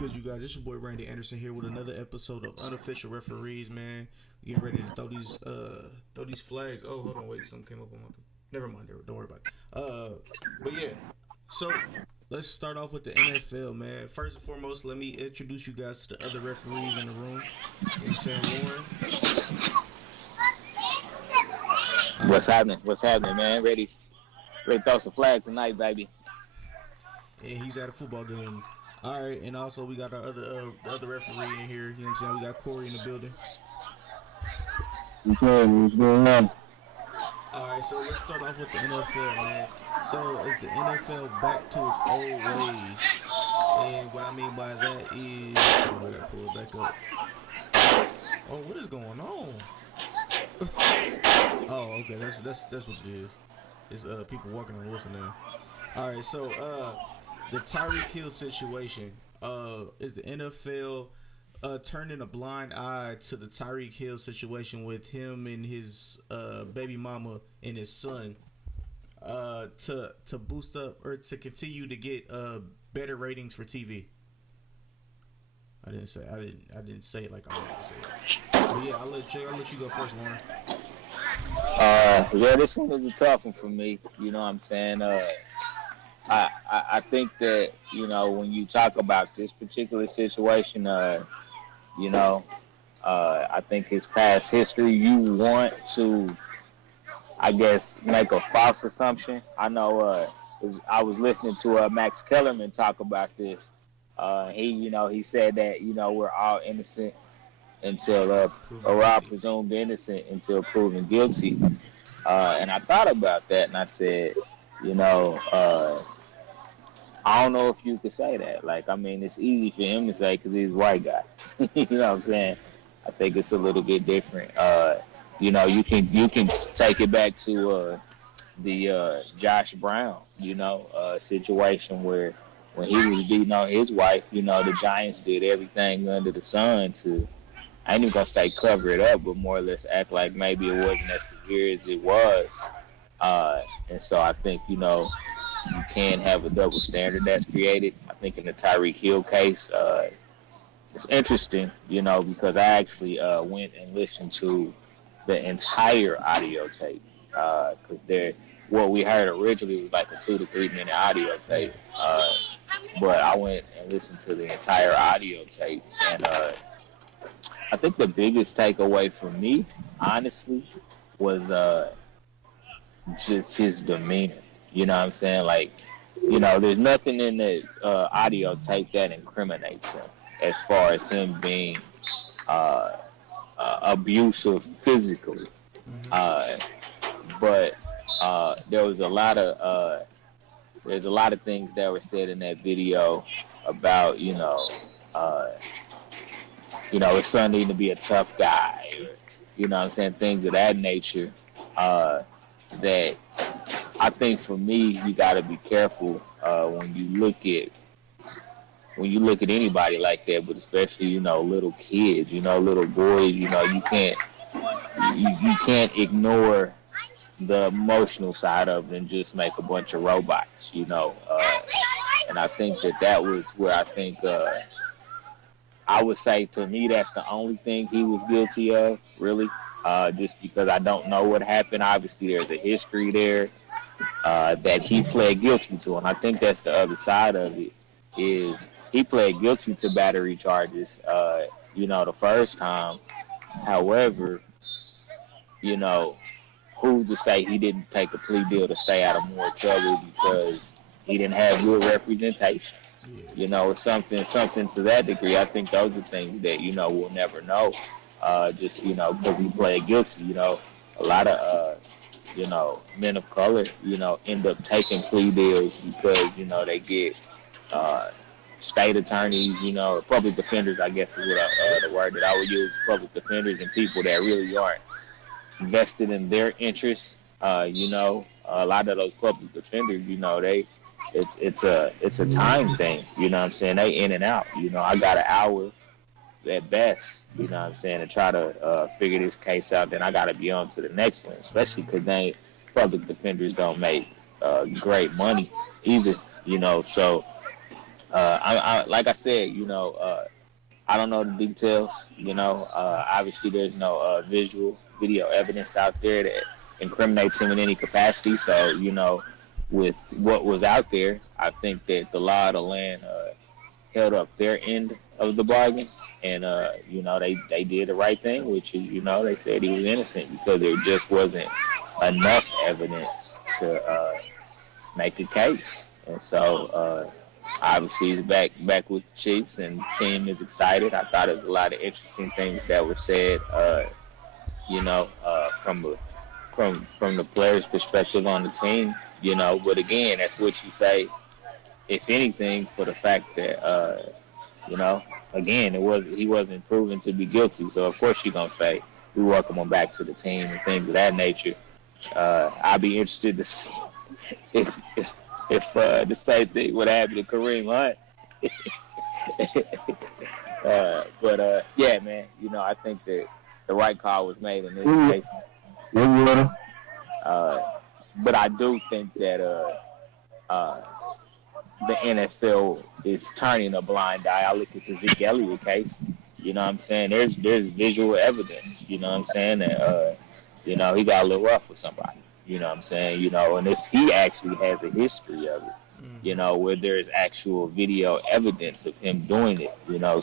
Good, you guys. It's your boy Randy Anderson here with another episode of Unofficial Referees. Man, we getting ready to throw these flags. Oh, hold on, wait, something came up on my. Never mind, don't worry about it. But yeah, so let's start off with the NFL, man. First and foremost, let me introduce you guys to the other referees in the room. You know what I'm saying, Lauren. All right, What's happening? What's happening, man? Ready to throw some flags tonight, baby. and he's at a football game. All right, and also we got our other referee in here. You know what I'm saying? We got Corey in the building. What's going on? All right, so let's start off with the NFL, man. So is the NFL back to its old ways? And what I mean by that is, hold on, I gotta pull it back up. Oh, what is going on? Oh, okay, that's what it is. It's people walking on what's the name. All right, so the Tyreek Hill situation. Is the NFL turning a blind eye to the Tyreek Hill situation with him and his baby mama and his son to boost up or to continue to get better ratings for TV? I didn't say it like I wanted to say it. But yeah, I'll let you go first, Lauren. Yeah, this one is a tough one for me. You know what I'm saying? I think that, when you talk about this particular situation, you know, I think his past history, you want to, I guess, make a false assumption. I know I was listening to Max Kellerman talk about this. He said that, we're all innocent until Proven or are guilty. presumed innocent until proven guilty. And I thought about that and I said, you know, I don't know if you could say that. Like, I mean, it's easy for him to say because he's a white guy. You know what I'm saying? I think it's a little bit different. You can take it back to the Josh Brown, situation where when he was beating on his wife, the Giants did everything under the sun to, I ain't even gonna say cover it up, but more or less act like maybe it wasn't as severe as it was. And so I think, you can have a double standard that's created. I think in the Tyreek Hill case, it's interesting, because I actually went and listened to the entire audio tape. Because what we heard originally was like a 2 to 3 minute audio Yeah. tape. But I went and listened to the entire audio tape. And I think the biggest takeaway for me, honestly, was just his demeanor. You know what I'm saying? Like, there's nothing in the audio tape that incriminates him as far as him being uh, abusive physically. Mm-hmm. Uh, but there was there's a lot of things that were said in that video about uh, his son needing to be a tough guy, or, what I'm saying, things of that nature. That I think for me, you got to be careful when you look at anybody like that, but especially little kids, little boys. You can't ignore the emotional side of it and just make a bunch of robots. And I think that was where I think I would say, to me, that's the only thing he was guilty of, really. Just because I don't know what happened. Obviously, there's a history there that he pled guilty to, and I think that's the other side of it. Is he pled guilty to battery charges? The first time. However, who's to say he didn't take a plea deal to stay out of more trouble because he didn't have good representation? Yeah. Or something to that degree. I think those are things that we'll never know. Just because he pled guilty. A lot of men of color end up taking plea deals because they get state attorneys, or public defenders, I guess is what the word that I would use. Public defenders and people that really aren't vested in their interests. A lot of those public defenders, it's a time thing. You know what I'm saying? They in and out. I got an hour at best. You know what I'm saying? To try to figure this case out. Then I got to be on to the next one, especially because public defenders don't make great money either. So Like I said, I don't know the details. Obviously there's no visual video evidence out there that incriminates him in any capacity. So with what was out there, I think that the law of the land held up their end of the bargain, and they did the right thing, which is they said he was innocent because there just wasn't enough evidence to make a case, and so. Obviously, he's back with the Chiefs, and the team is excited. I thought there was a lot of interesting things that were said, from the players' perspective on the team, But again, that's what you say, if anything, for the fact that, again, he wasn't proven to be guilty. So of course you're gonna say we welcome him back to the team and things of that nature. I'll be interested to see if the same thing would happen to Kareem Hunt. Yeah, man, I think that the right call was made in this case. But I do think that the NFL is turning a blind eye. I look at the Zeke Elliott case. You know what I'm saying? There's visual evidence. You know what I'm saying? That he got a little rough with somebody. You know what I'm saying? And he actually has a history of it. Where there's actual video evidence of him doing it.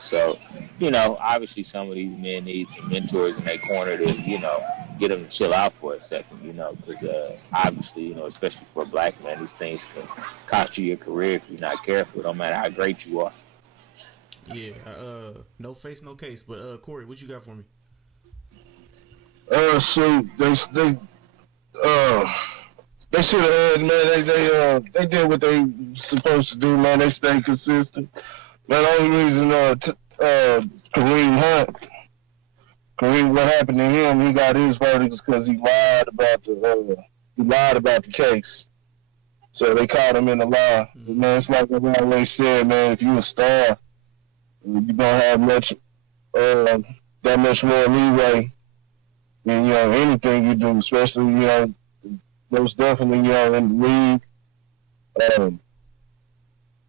So obviously some of these men need some mentors in their corner to get them to chill out for a second. Because obviously especially for a black man, these things can cost you your career if you're not careful. No matter how great you are. Yeah. No face, no case. But Corey, what you got for me? So they should have had, man. They did what they supposed to do, man. They stayed consistent. Man, the only reason Kareem, what happened to him, he got his verdicts because he lied about the case. So they caught him in the lie. Mm-hmm. Man, it's like I always said, man. If you a star, you don't have that much more leeway than anything you do, especially most definitely, in the league,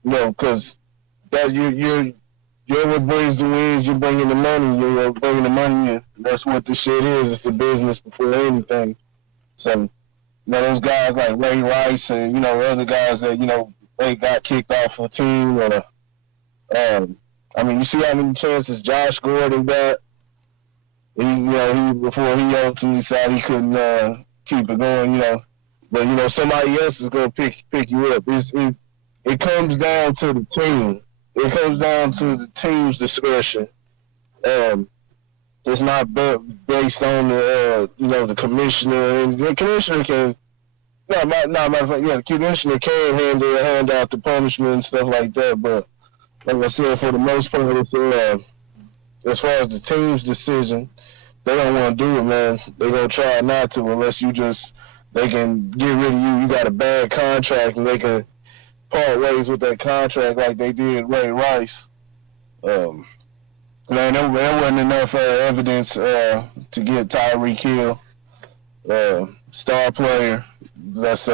because that you're what brings the wins. You're bringing the money. You're bringing the money in. That's what the shit is. It's a business before anything. So, those guys like Ray Rice and other guys that they got kicked off a team, or you see how many chances Josh Gordon got. He before he ultimately decided he couldn't keep it going, But somebody else is gonna pick you up. It comes down to the team. It comes down to the team's discretion. It's not based on the commissioner. And the commissioner can, the commissioner can hand out the punishment and stuff like that. But like I said, for the most part, as far as the team's decision, they don't want to do it, man. They're gonna try not to unless they can get rid of you. You got a bad contract, and they can part ways with that contract like they did Ray Rice. Man, there wasn't enough evidence to get Tyreek Hill, star player. That's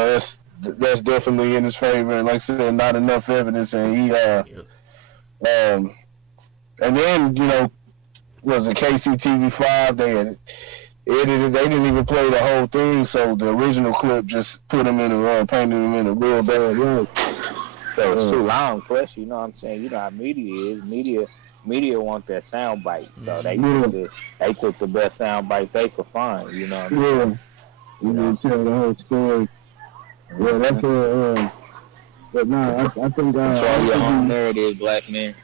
definitely in his favor. And like I said, not enough evidence, and he and then was a KCTV5. They had edited. They didn't even play the whole thing, so the original clip just put him in painted him in a real bad light. So it's too long. Plus, you know what I'm saying? You know how media is. Media want that sound bite, so they took the best sound bite they could find. You know. You didn't tell the whole story. Yeah, that's but no, I think control your own narrative, black man.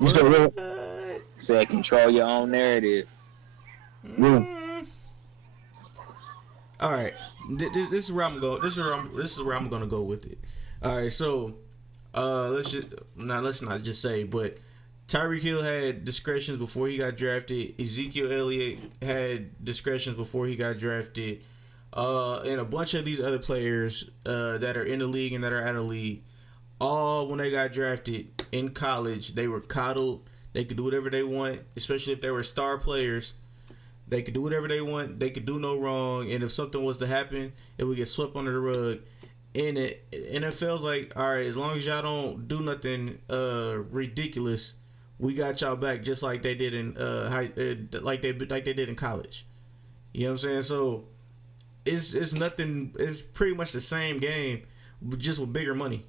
You said what? Said control your own narrative. Yeah. All right, this is where I'm going. This is where I'm going to go with it. All right, so let's not just say, but Tyreek Hill had discretions before he got drafted. Ezekiel Elliott had discretions before he got drafted, and a bunch of these other players that are in the league and that are out of the league. All when they got drafted in college, they were coddled. They could do whatever they want, especially if they were star players. They could do whatever they want. They could do no wrong. And if something was to happen, it would get swept under the rug. And it NFL's like, all right, as long as y'all don't do nothing ridiculous, we got y'all back just like they did in like they did in college. You know what I'm saying? So it's nothing. It's pretty much the same game, but just with bigger money.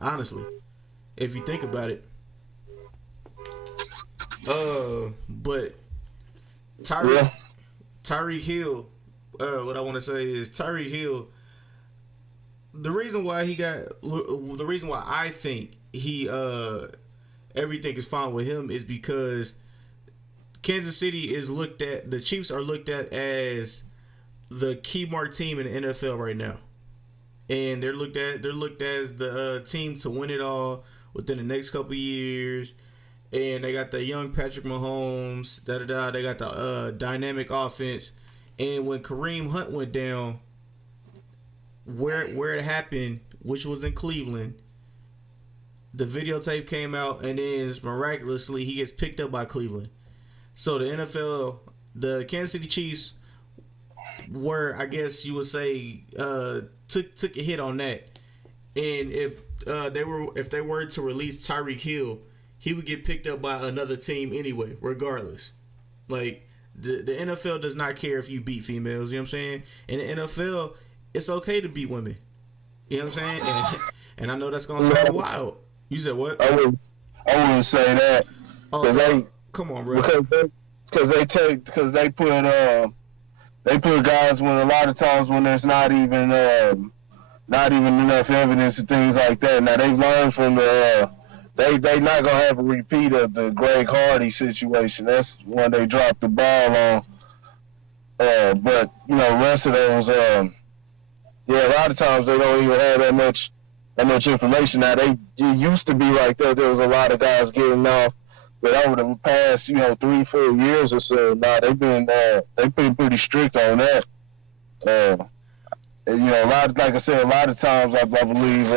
Honestly, if you think about it. But Tyreek Hill. What I want to say is Tyreek Hill. The reason why I think he everything is fine with him is because Kansas City is looked at. The Chiefs are looked at as the key mark team in the NFL right now, and they're looked as the team to win it all within the next couple years. And they got the young Patrick Mahomes. They got the dynamic offense. And when Kareem Hunt went down, where it happened, which was in Cleveland, the videotape came out, and then miraculously he gets picked up by Cleveland. So the NFL, the Kansas City Chiefs, were, I guess you would say, took a hit on that. And if they were to release Tyreek Hill, he would get picked up by another team anyway, regardless. Like the NFL does not care if you beat females. You know what I'm saying? In the NFL, it's okay to beat women. You know what I'm saying? And I know that's gonna sound wild. You said what? I wouldn't say that. Oh, come on, bro. Because they put guys when a lot of times when there's not even enough evidence and things like that. Now they've learned from they not gonna have a repeat of the Greg Hardy situation. That's when they dropped the ball on. But rest of those, a lot of times they don't even have that much information. Now it used to be like that. There was a lot of guys getting off, but over the past 3-4 years or so, now they've been pretty strict on that. A lot of times I believe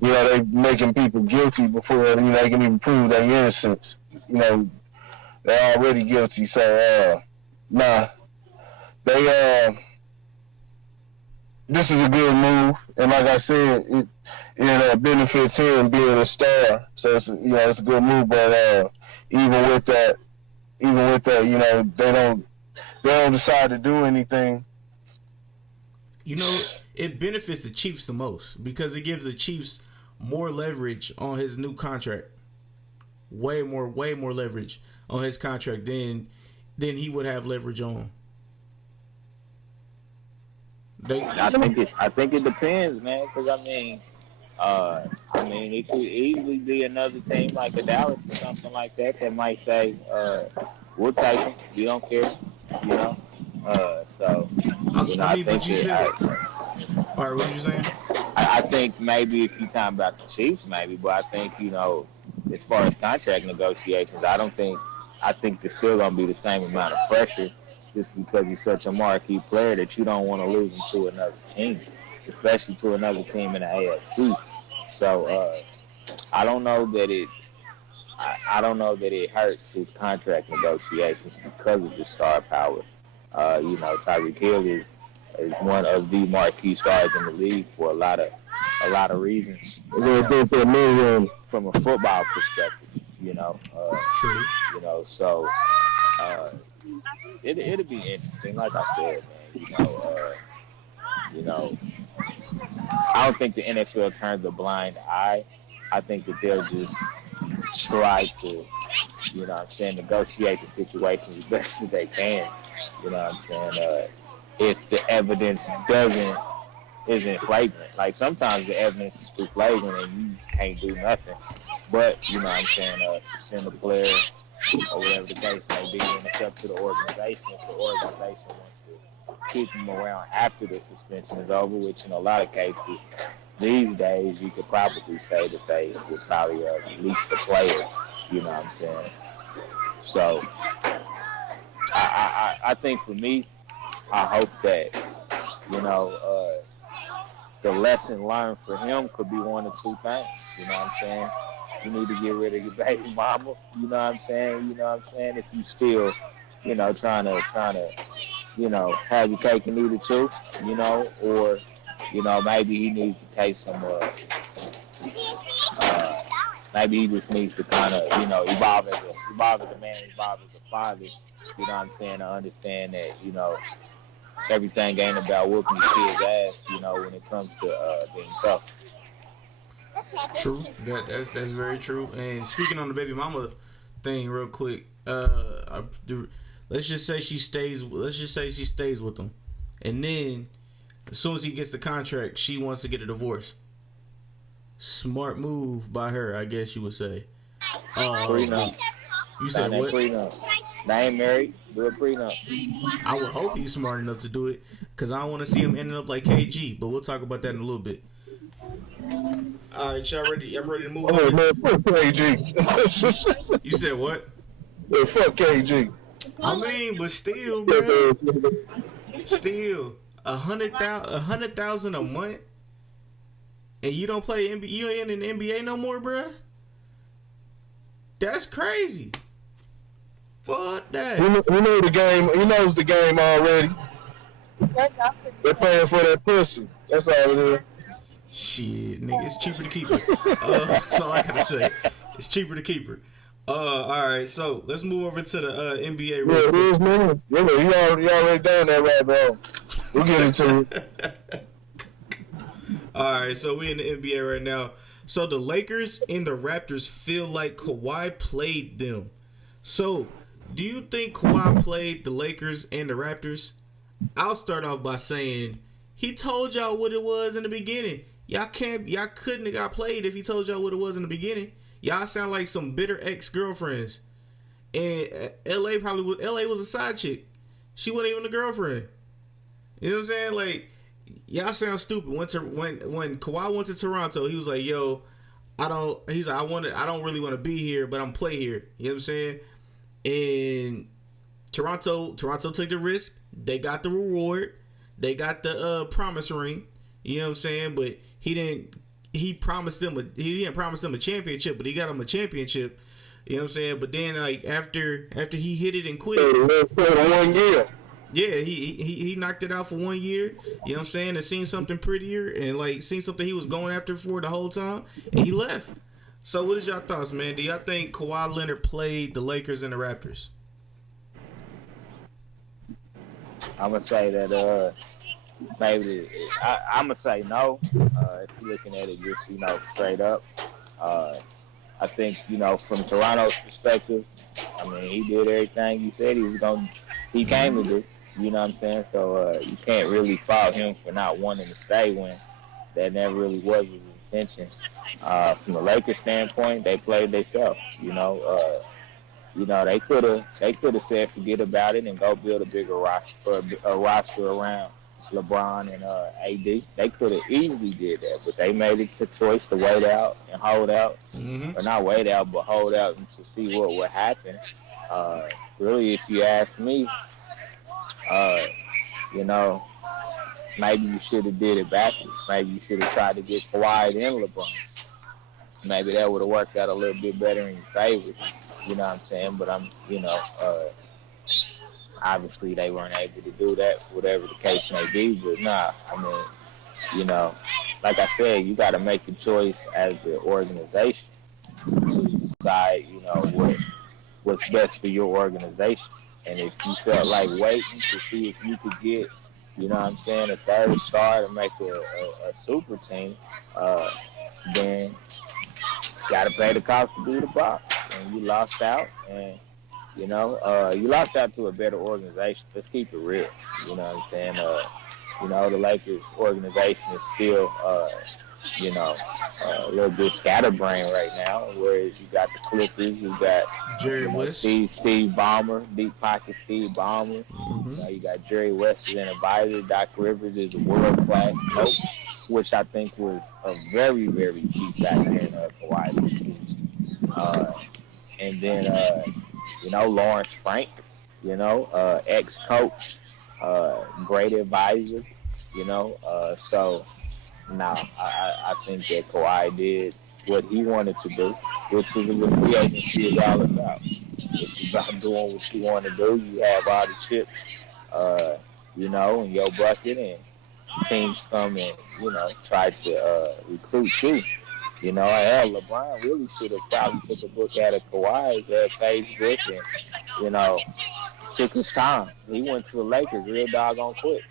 they making people guilty before they can even prove their innocence. They're already guilty. So this is a good move, and like I said, it benefits him being a star. So it's a good move. But even with that, they don't decide to do anything. It benefits the Chiefs the most because it gives the Chiefs more leverage on his new contract. Way more leverage on his contract than he would have leverage on. I think it depends, man. Because it could easily be another team like the Dallas or something like that might say, "We'll take him. We don't care." I think all right, what were you saying? I think maybe if you're talking about the Chiefs, maybe, but I think as far as contract negotiations, I think there's still gonna be the same amount of pressure, just because he's such a marquee player that you don't want to lose him to another team, especially to another team in the AFC. So I don't know that it hurts his contract negotiations because of the star power. Tyreek Hill is one of the marquee stars in the league for a lot of reasons. From a football perspective, True. So it'll be interesting. Like I said, man, I don't think the NFL turns a blind eye. I think that they'll just try to, negotiate the situation as best as they can. If the evidence isn't flagrant. Like sometimes the evidence is too flagrant and you can't do nothing. But suspend the player or whatever the case may be, and it's up to the organization. If the organization wants to keep them around after the suspension is over, which in a lot of cases these days you could probably say that they would probably release the player. So I think for me, I hope that, the lesson learned for him could be one of two things. You need to get rid of your baby mama. If you still, trying to, have your cake and eat it too, or, maybe he needs to take some. Maybe he just needs to kind of, evolve as a man, evolve as a father. You know what I'm saying? To understand that, everything ain't about whooping your kid's ass. When it comes to being tough. True. That's very true. And speaking on the baby mama thing, real quick, let's just say she stays. Let's just say she stays with him, and then as soon as he gets the contract, she wants to get a divorce. Smart move by her, I guess you would say. Prenup. You said what? Prenup. They ain't married. Do a prenup. I would hope he's smart enough to do it, because I don't want to see him ending up like KG. But we'll talk about that in a little bit. All right, y'all ready? I'm ready to move on. Oh man, fuck KG. You said what? Yeah, fuck KG. I mean, but still, bro. Still, 100,000 a month, and you don't play NBA. You ain't in the NBA no more, bro. That's crazy. Fuck that. He know the game. He knows the game already. They're paying for that pussy. That's all it is. Shit, nigga, it's cheaper to keep her. That's all I gotta say. It's cheaper to keep her. All right, so let's move over to the NBA real quick. Yeah, it is, man. Yeah, he already done that rabbit hole. We'll get into it. All right, so we in the NBA right now. So the Lakers and the Raptors feel like Kawhi played them. So, do you think Kawhi played the Lakers and the Raptors? I'll start off by saying he told y'all what it was in the beginning. Y'all couldn't have got played if he told y'all what it was in the beginning. Y'all sound like some bitter ex-girlfriends. And LA was a side chick. She wasn't even a girlfriend. You know what I'm saying? Like, y'all sound stupid. When Kawhi went to Toronto, he was like, "Yo, I don't really want to be here, but I'm play here." You know what I'm saying? And Toronto took the risk. They got the reward. They got the promise ring. You know what I'm saying? But he didn't promise them a championship, but he got them a championship. You know what I'm saying? But then, like, after he hit it and quit it, 1 year. Yeah, he knocked it out for 1 year. You know what I'm saying? And seen something prettier and like seen something he was going after for the whole time, and he left. So what is y'all thoughts, man? Do y'all think Kawhi Leonard played the Lakers and the Raptors? I'm gonna say that maybe I'm gonna say no. If you're looking at it just straight up, I think from Toronto's perspective, I mean he did everything he said he came to do. You know what I'm saying? So you can't really fault him for not wanting to stay when that never really was his intention. From the Lakers standpoint, they played themselves. They could have said forget about it and go build a bigger roster around LeBron and AD. They could have easily did that, but they made it a choice to wait out and hold out, or not wait out, but hold out and to see what would happen. Really, if you ask me, maybe you should have did it backwards. Maybe you should have tried to get Kawhi and LeBron. Maybe that would have worked out a little bit better in your favor. You know what I'm saying? But obviously they weren't able to do that, whatever the case may be. But nah, I mean, like I said, you got to make a choice as an organization to decide, what's best for your organization. And if you felt like waiting to see if you could get, a third star to make a super team, then you got to pay the cost to do the box. And you lost out, and, you lost out to a better organization. Let's keep it real. You know what I'm saying? The Lakers organization is still, a little bit scatterbrained right now, whereas you got the Clippers, you got Jerry West, Steve Ballmer, deep pocket Steve Ballmer. You got Jerry West as an advisor. Doc Rivers is a world-class coach, which I think was a very, very key factor in Kawhi's decision. And then, Lawrence Frank, ex-coach, great advisor, so. Now, I think that Kawhi did what he wanted to do, which is what free agency is all about. It's about doing what you want to do. You have all the chips, in your bucket, and teams come and try to recruit you. Hell, LeBron really should have probably took a book out of Kawhi's page book and took his time. He went to the Lakers real doggone quick.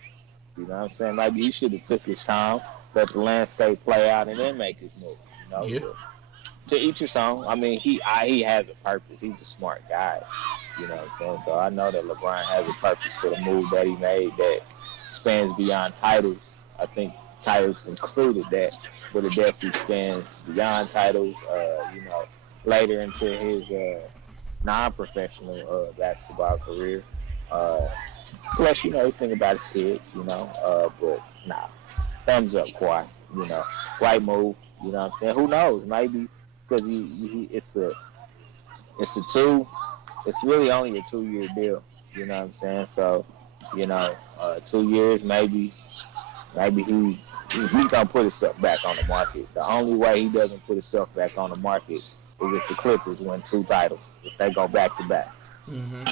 You know what I'm saying? Maybe he should have took his time, let the landscape play out, and then make his move. Yeah. To each his own. I mean, he has a purpose. He's a smart guy. You know what I'm saying? So I know that LeBron has a purpose for the move that he made that spans beyond titles. I think titles included that, but it definitely spans beyond titles. Later into his non-professional basketball career. Plus, he think about his kids. But nah, thumbs up, Kawhi. Right move. You know what I'm saying? Who knows? Maybe because it's really only a 2-year deal. You know what I'm saying? So, 2 years, maybe he's gonna put himself back on the market. The only way he doesn't put himself back on the market is if the Clippers win 2 titles. If they go back to back. Mm-hmm.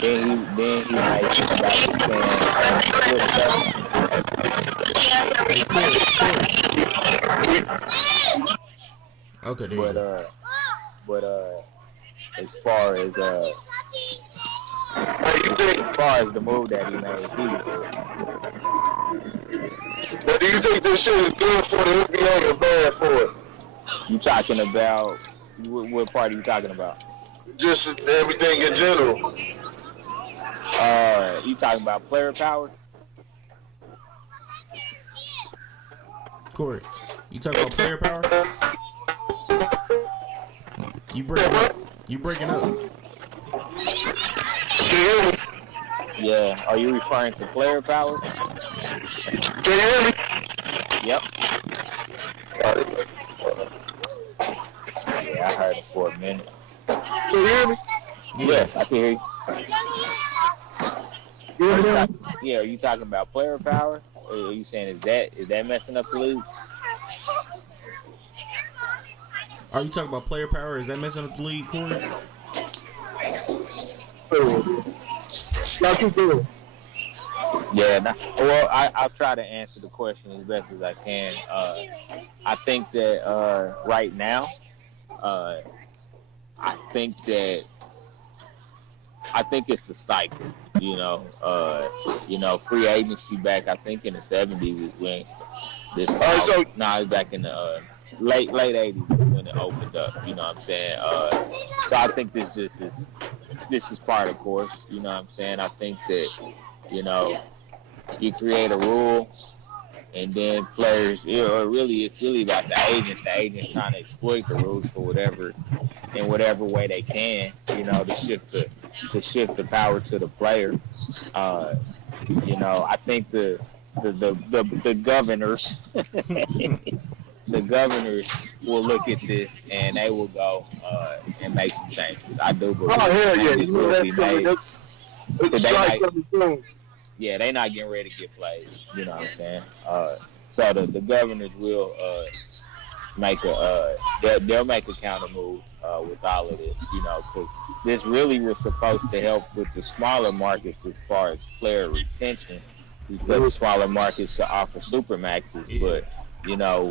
Then he might think about spend. Okay, there you go. But as far as the move that he made, But do you think this shit is good for the NBA or bad for it? You talking about what part are you talking about? Just everything in general. You talking about player power? Corey, you talking about player power? You breaking up. Can you hear me? Yeah. Are you referring to player power? Can you hear me? Yep. Yeah, I heard it for a minute. Can you hear me? Yeah, I can hear you. Yeah. Are you talking about player power? Or are you saying is that messing up the league? Are you talking about player power? Is that messing up the league, Corey? Yeah. Well, I'll try to answer the question as best as I can. I think that right now, I think it's a cycle. Free agency back. I think in the '70s is when this. It's back in the late '80s is when it opened up. You know what I'm saying? So I think this is part of the course. You know what I'm saying? I think that you create a rule, and then players. It's really about the agents. The agents trying to exploit the rules for whatever way they can. To shift the power to the player. I think the governors, the governors will look at this and they will go and make some changes. I do believe. Oh hell yeah! Changes will be made. Yeah, they not getting ready to get played. You know what I'm saying? So the governors will they'll make a counter move with all of this, because this really was supposed to help with the smaller markets as far as player retention, because smaller markets could offer supermaxes. But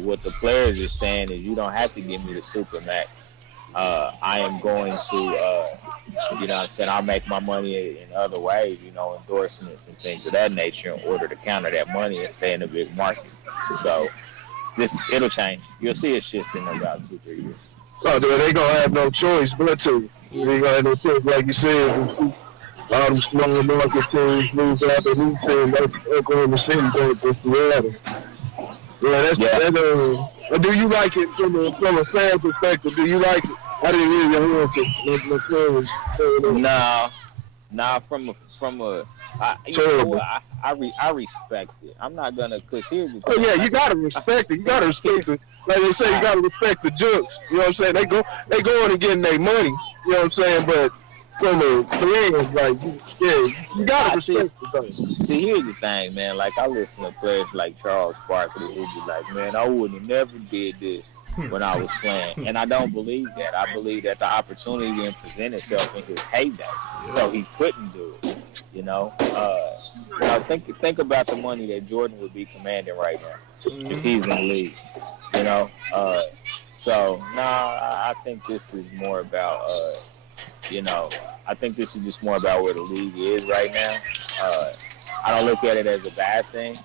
what the players are saying is, you don't have to give me the supermax. I am going to, I'll make my money in other ways, endorsements and things of that nature in order to counter that money and stay in the big market. So it'll change. You'll see it shift in about 2-3 years. Oh, dude, they gonna have no choice but to. They gonna have no choice, like you said. All the smaller market teams move out the new team, like Oklahoma City, that's Seattle. Yeah, that's. Do you like it from a fan perspective? Do you like it? I didn't really hear it. Nah. I respect it. I'm not gonna, cause here's the thing. Oh yeah, you gotta respect it. You gotta respect it. Like they say, you gotta respect the jokes. You know what I'm saying? They going and getting their money. You know what I'm saying? But from a players, like, yeah, you gotta respect it. See, here's the thing, man. Like, I listen to players like Charles Barkley who be like, man, I wouldn't have never did this when I was playing. And I don't believe that. I believe that the opportunity didn't present itself in his heyday. So he couldn't do it. Think about the money that Jordan would be commanding right now if Mm-hmm. he's in the league. You know, so I think this is more about you know, I think this is just more about where the league is right now. Uh, I don't look at it as a bad thing.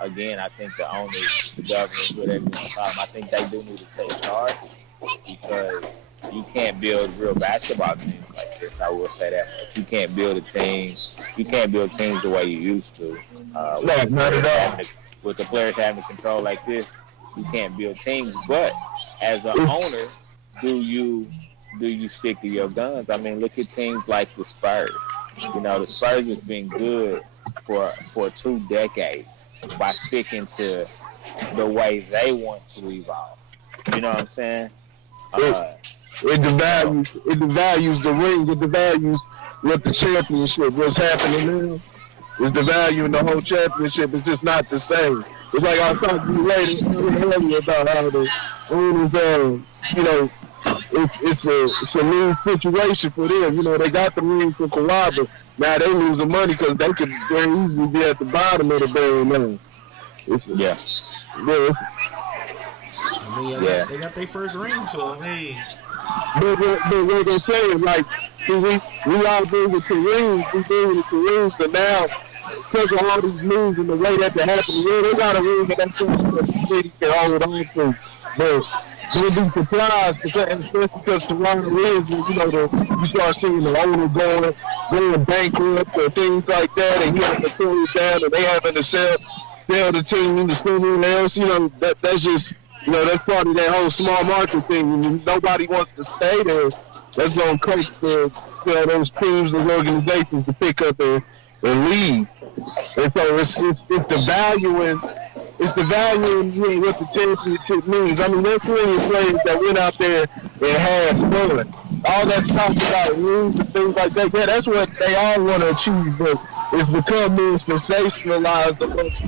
Again, I think the owners, the governors, whatever you want to call them, I think they do need to take charge because you can't build real basketball teams like this. I will say that much. You can't build a team. You can't build teams the way you used to. No, not at all. With the players having control like this, you can't build teams. But as an owner, do you stick to your guns? I mean, look at teams like the Spurs. You know, the Spurs has been good for 2 decades by sticking to the way they want to evolve. You know what I'm saying? It devalues the ring. It devalues what the championship, what's happening now. It's devaluing the whole championship. It's just not the same. It's like I was talking to you earlier about how the owners, you know, it's a new situation for them. You know, they got the ring for Kawhi, but now they losing money because they could very easily be at the bottom of the barrel now. Yeah. I mean, they got their first ring, so I mean. But what they're saying, like, see, we all bring it to rings, but now, because of all these moves and the way that they happen, they got a ring that the city can hold on to. But we'll be surprised, especially because Toronto is, you know, you start seeing the owner going bankrupt or things like that, and he having to pull it down, and they having to sell the team to someone else. You know, that's just, you know, that's part of that whole small market thing. When nobody wants to stay there, that's going to coach for those teams, those organizations to pick up and leave. And so it's the value in you know, what the championship means. I mean, there's plenty of players that went out there and had fun. All that talk about rules and things like that, yeah, that's what they all want to achieve, but it's become more sensationalized amongst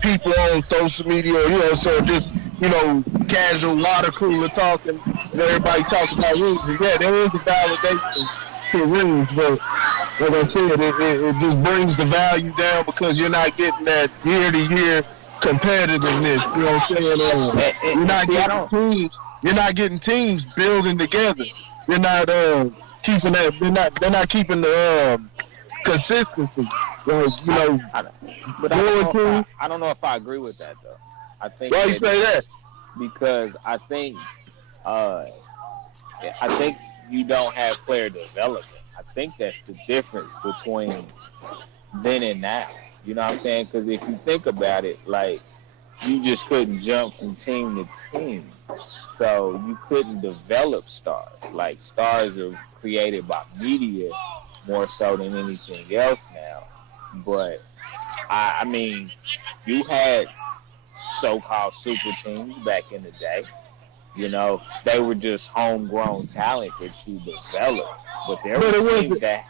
people on social media, you know, so just, you know, casual water cooler talking, and everybody talks about rules. Yeah, there is a validation to rules, but like I said, it just brings the value down because you're not getting that year-to-year competitiveness. You know what I'm saying? You're not getting teams building together. You're not keeping that. They're not keeping the consistency. Like, you know, I don't know if I agree with that though. I think. Why you say that? Because I think you don't have player development. I think that's the difference between then and now. You know what I'm saying? Because if you think about it, like, you just couldn't jump from team to team. So you couldn't develop stars. Like, stars are created by media more so than anything else now. But, I mean, you had so-called super teams back in the day. You know, they were just homegrown talent that you developed. But there were teams that...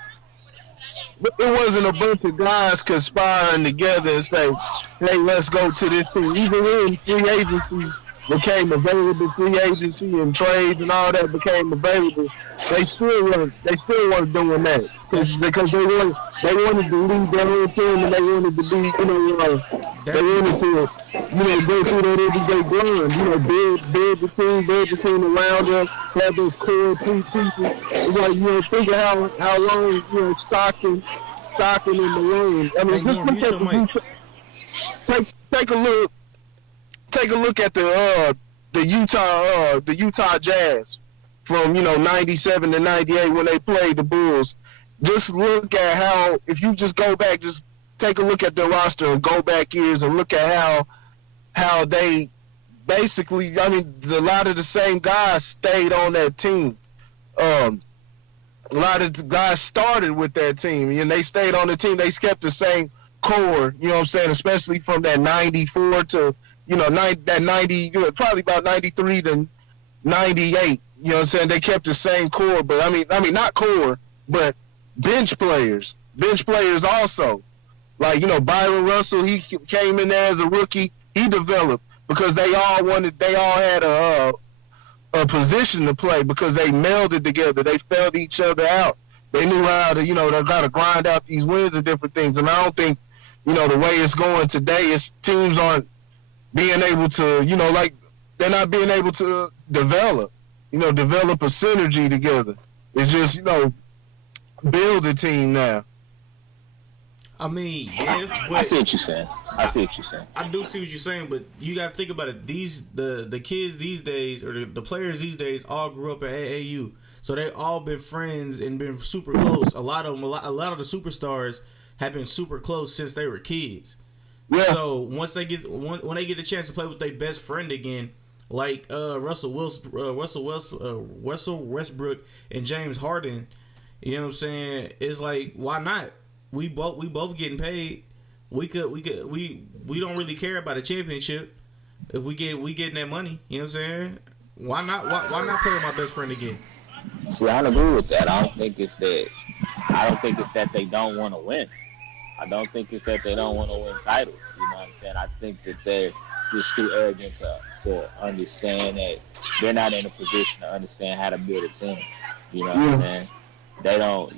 But it wasn't a bunch of guys conspiring together and say, hey, let's go to this team. Even when free agency became available, free agency and trades and all that became available, they still weren't doing that. Because they wanted to lead their own team and they wanted to be, you know, they wanted to, you know, go through that everyday grind, you know, build the team around them, have those core two people. It's like, you know, think of how long, you know, Stockton in the lane. I mean, just take a look at the Utah Jazz from, you know, 97 to 98 when they played the Bulls. Just look at how, if you just go back, just take a look at their roster and go back years and look at how they basically, I mean, a lot of the same guys stayed on that team. A lot of the guys started with that team, and they stayed on the team. They kept the same core, you know what I'm saying, especially from that 94 to, you know, that 90, you know, probably about 93 to 98, you know what I'm saying? They kept the same core, but I mean, not core, but bench players also. Like, you know, Byron Russell, he came in there as a rookie. He developed because they all had a position to play because they melded together. They felt each other out. They knew how to, you know, they got to grind out these wins and different things. And I don't think the way it's going today, is teams aren't being able to, like they're not being able to develop a synergy together. It's just, build a team now. I mean, yeah, but I see what you're saying. I do see what you're saying, but you got to think about it. The kids these days, or the players these days, all grew up at AAU, so they all been friends and been super close. A lot of them, a lot of the superstars have been super close since they were kids. Yeah. So once they get when they get a chance to play with their best friend again, like Russell Westbrook and James Harden, you know what I'm saying? It's like, why not? We both getting paid. We don't really care about a championship if we getting that money. You know what I'm saying? Why not play with my best friend again? See, I don't agree with that. I don't think it's that they don't want to win. I don't think it's that they don't want to win titles. You know what I'm saying? I think that they're just too arrogant to understand that they're not in a position to understand how to build a team. You know what I'm saying? They don't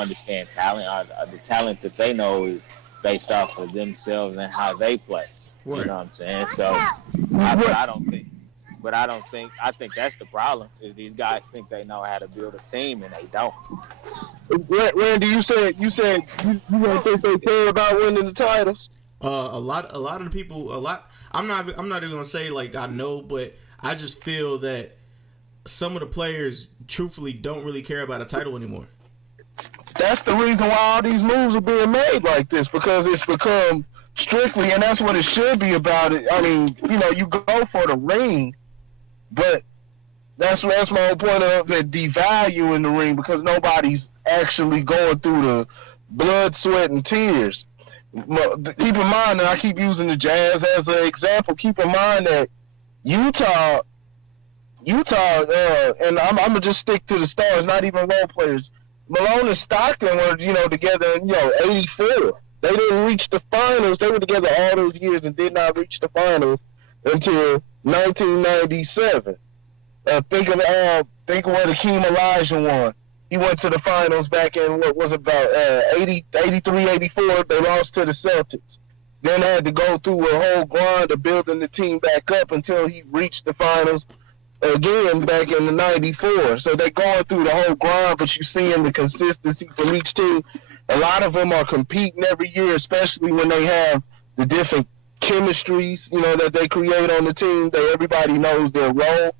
understand talent. The talent that they know is based off of themselves and how they play. Right. You know what I'm saying? So, I think that's the problem. Is these guys think they know how to build a team and they don't. Randy, you said you don't think they care about winning the titles? A lot of the people. I'm not even gonna say like I know, but I just feel that some of the players truthfully don't really care about a title anymore. That's the reason why all these moves are being made like this, because it's become strictly, and that's what it should be about it. I mean, you go for the ring, but that's my whole point of it, devaluing the ring, because nobody's actually going through the blood, sweat, and tears. Keep in mind, and I keep using the Jazz as an example, keep in mind that Utah, and I'm gonna just stick to the stars, not even role players. Malone and Stockton were, together in, 84. They didn't reach the finals. They were together all those years and did not reach the finals until 1997. Think of where Hakeem Olajuwon won. He went to the finals back in what was about 83, 84. They lost to the Celtics. Then had to go through a whole grind of building the team back up until he reached the finals again back in the 94. So they're going through the whole grind, but you're seeing the consistency from each team. A lot of them are competing every year, especially when they have the different chemistries, that they create on the team. Everybody knows their role.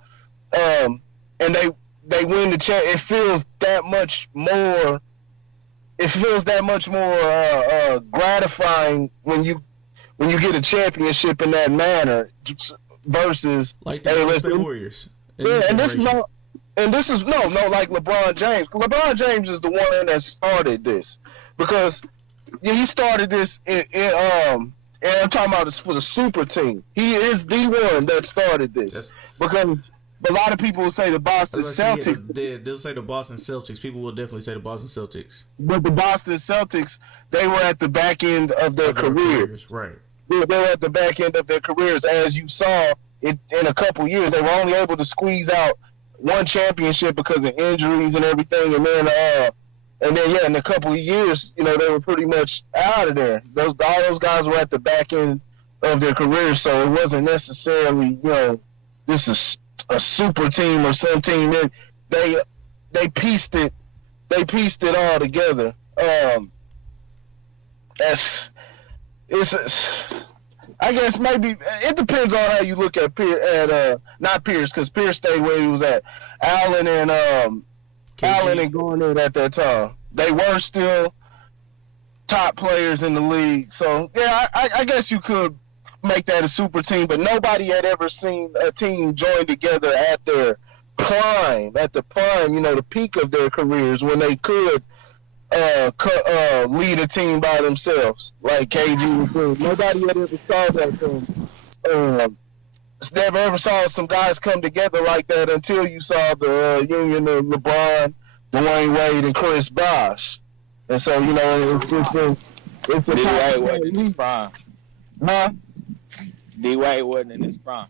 And they win the champ. It feels that much more. It feels that much more gratifying when you get a championship in that manner versus like the Golden State Warriors. Yeah, and this is like LeBron James. LeBron James is the one that started this, because he started this and I'm talking about this for the super team. He is the one that started this, because a lot of people will say the Boston Celtics. They'll say the Boston Celtics. People will definitely say the Boston Celtics. But the Boston Celtics, they were at the back end of their careers. Right. They were at the back end of their careers. As you saw, in a couple years, they were only able to squeeze out one championship because of injuries and everything. And then, in a couple of years, they were pretty much out of there. All those guys were at the back end of their careers, so it wasn't necessarily, this is a super team or some team. They pieced it all together. I guess maybe it depends on how you look at not Pierce, because Pierce stayed where he was at. Allen and Garnett at that time, they were still top players in the league. So yeah, I guess you could make that a super team, but nobody had ever seen a team join together at their prime, the peak of their careers, when they could lead a team by themselves, like KG was doing. Nobody had ever saw that. Never ever saw some guys come together like that until you saw the union of LeBron, Dwayne Wade, and Chris Bosh. And so, it's a D Wade wasn't in his prime. Huh? D Wade wasn't in his prime.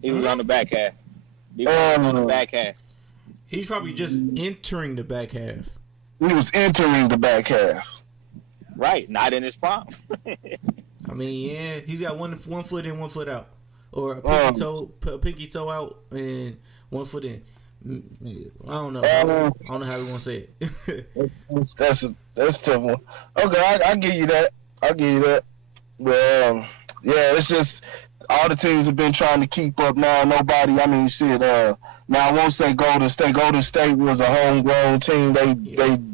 He was on the back half. D Wade was on the back half. He's probably just entering the back half. He was entering the back half. Right, not in his prime. I mean, yeah, he's got one foot in, 1 foot out, or a pinky toe out and 1 foot in. I don't know. I don't know how we want to say it. that's a tough one. Okay, I give you that. I give you that. But yeah, it's just all the teams have been trying to keep up now. Nobody. I mean, shit. Now I won't say Golden State. Golden State was a homegrown team. They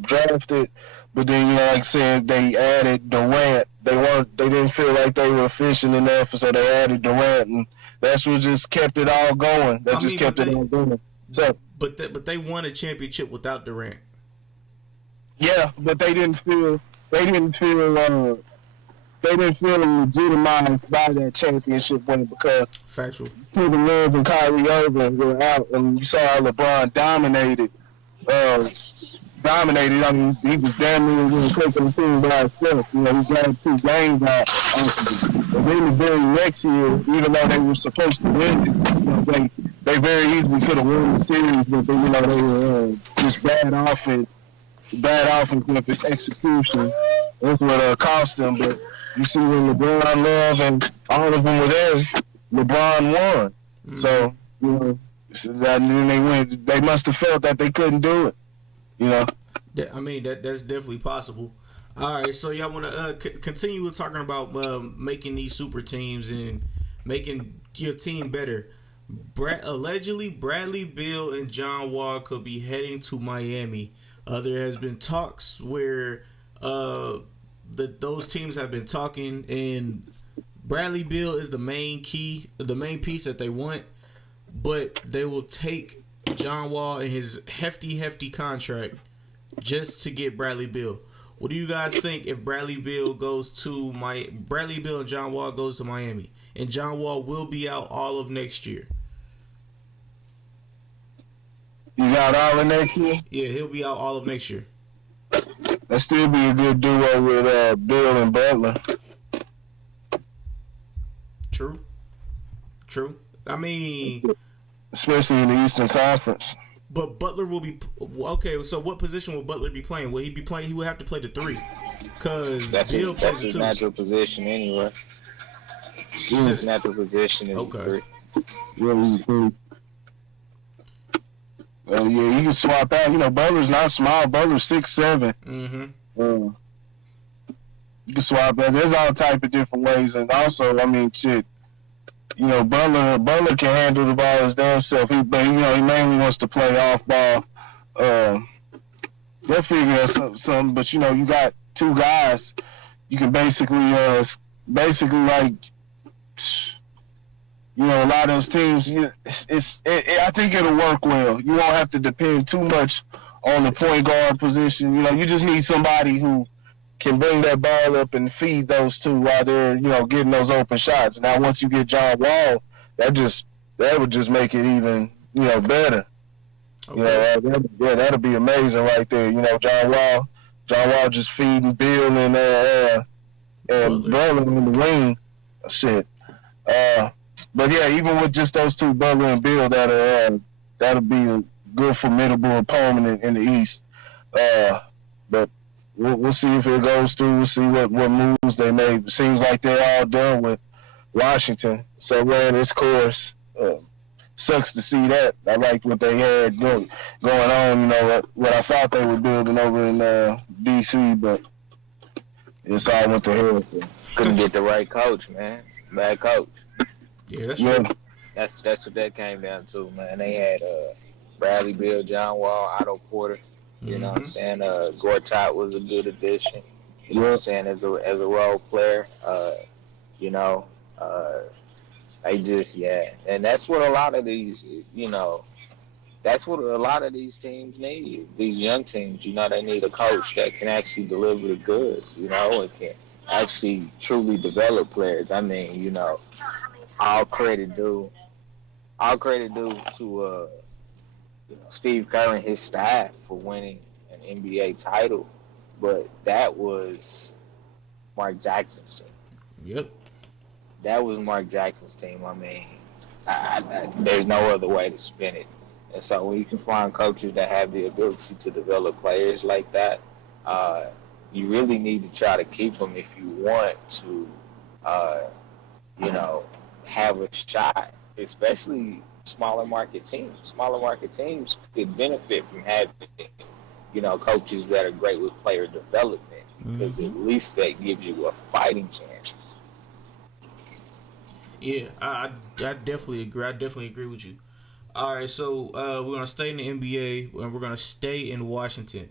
drafted, but then like I said, they added Durant. They didn't feel like they were efficient enough, so they added Durant, and that's what just kept it all going. Kept it all going. So, but they won a championship without Durant. Yeah, but they didn't feel legitimized by that championship win because factual. Kevin Love and Kyrie Irving were out, and you saw how LeBron dominated. I mean, he was damn near taking the team by himself. He got 2 games out. And then the very next year, even though they were supposed to win it, they very easily could have won the series, but they were just bad offense with execution. That's what cost them. But you see when LeBron, Love, and all of them were there, LeBron won. Mm-hmm. So then they went. They must have felt that they couldn't do it. I mean that's definitely possible. All right, so y'all want to continue talking about making these super teams and making your team better. Allegedly, Bradley Beal and John Wall could be heading to Miami. There has been talks where those teams have been talking, and Bradley Beal is the main piece that they want, but they will take John Wall and his hefty contract just to get Bradley Beal. What do you guys think if Bradley Beal and John Wall goes to Miami, and John Wall will be out all of next year? He's out all of next year? Yeah, he'll be out all of next year. That still be a good duo with Bill and Butler. True. I mean, especially in the Eastern Conference. But Butler will be okay. So what position will Butler be playing? Will he be playing? He would have to play the 3, because Bill plays the 2. That's his natural position anyway. His natural position is okay. 3. Yeah, you can swap out. Butler's not small. Butler's 6'7". Mm-hmm. You can swap out. There's all type of different ways, and also, I mean, shit. Butler can handle the ball his damn self. He mainly wants to play off ball. They'll figure out something. But you got 2 guys. You can basically like. A lot of those teams, I think it'll work well. You won't have to depend too much on the point guard position. You just need somebody who can bring that ball up and feed those 2 while they're, getting those open shots. Now, once you get John Wall, that would just make it even, better. Okay. That'll be amazing right there. John Wall just feeding Bill and Butler in the wing. Shit. But yeah, even with just those 2, Butler and Bill, that'll be a good formidable opponent in the East. But we'll see if it goes through. We'll see what moves they make. It seems like they're all done with Washington. So ran its course. Sucks to see that. I liked what they had going on. What I thought they were building over in D.C., but it's all went to hell. Couldn't get the right coach, man. Bad coach. Yeah, that's true. That's what that came down to, man. They had Bradley Beal, John Wall, Otto Porter. You know what I'm saying? Gortat was a good addition. You know what I'm saying? As a role player. They just, and that's what a lot of these, that's what a lot of these teams need. These young teams, they need a coach that can actually deliver the goods, and can actually truly develop players. I mean, all credit due to Steve Kerr and his staff for winning an NBA title, but that was Mark Jackson's team. Yep. That was Mark Jackson's team. I mean, there's no other way to spin it. And so when you can find coaches that have the ability to develop players like that, you really need to try to keep him if you want to, uh, you know, have a shot, especially smaller market teams. Smaller market teams could benefit from having, you know, coaches that are great with player development because at least that gives you a fighting chance. Yeah, I definitely agree. I definitely agree with you. All right, so we're gonna stay in the NBA and we're gonna stay in Washington.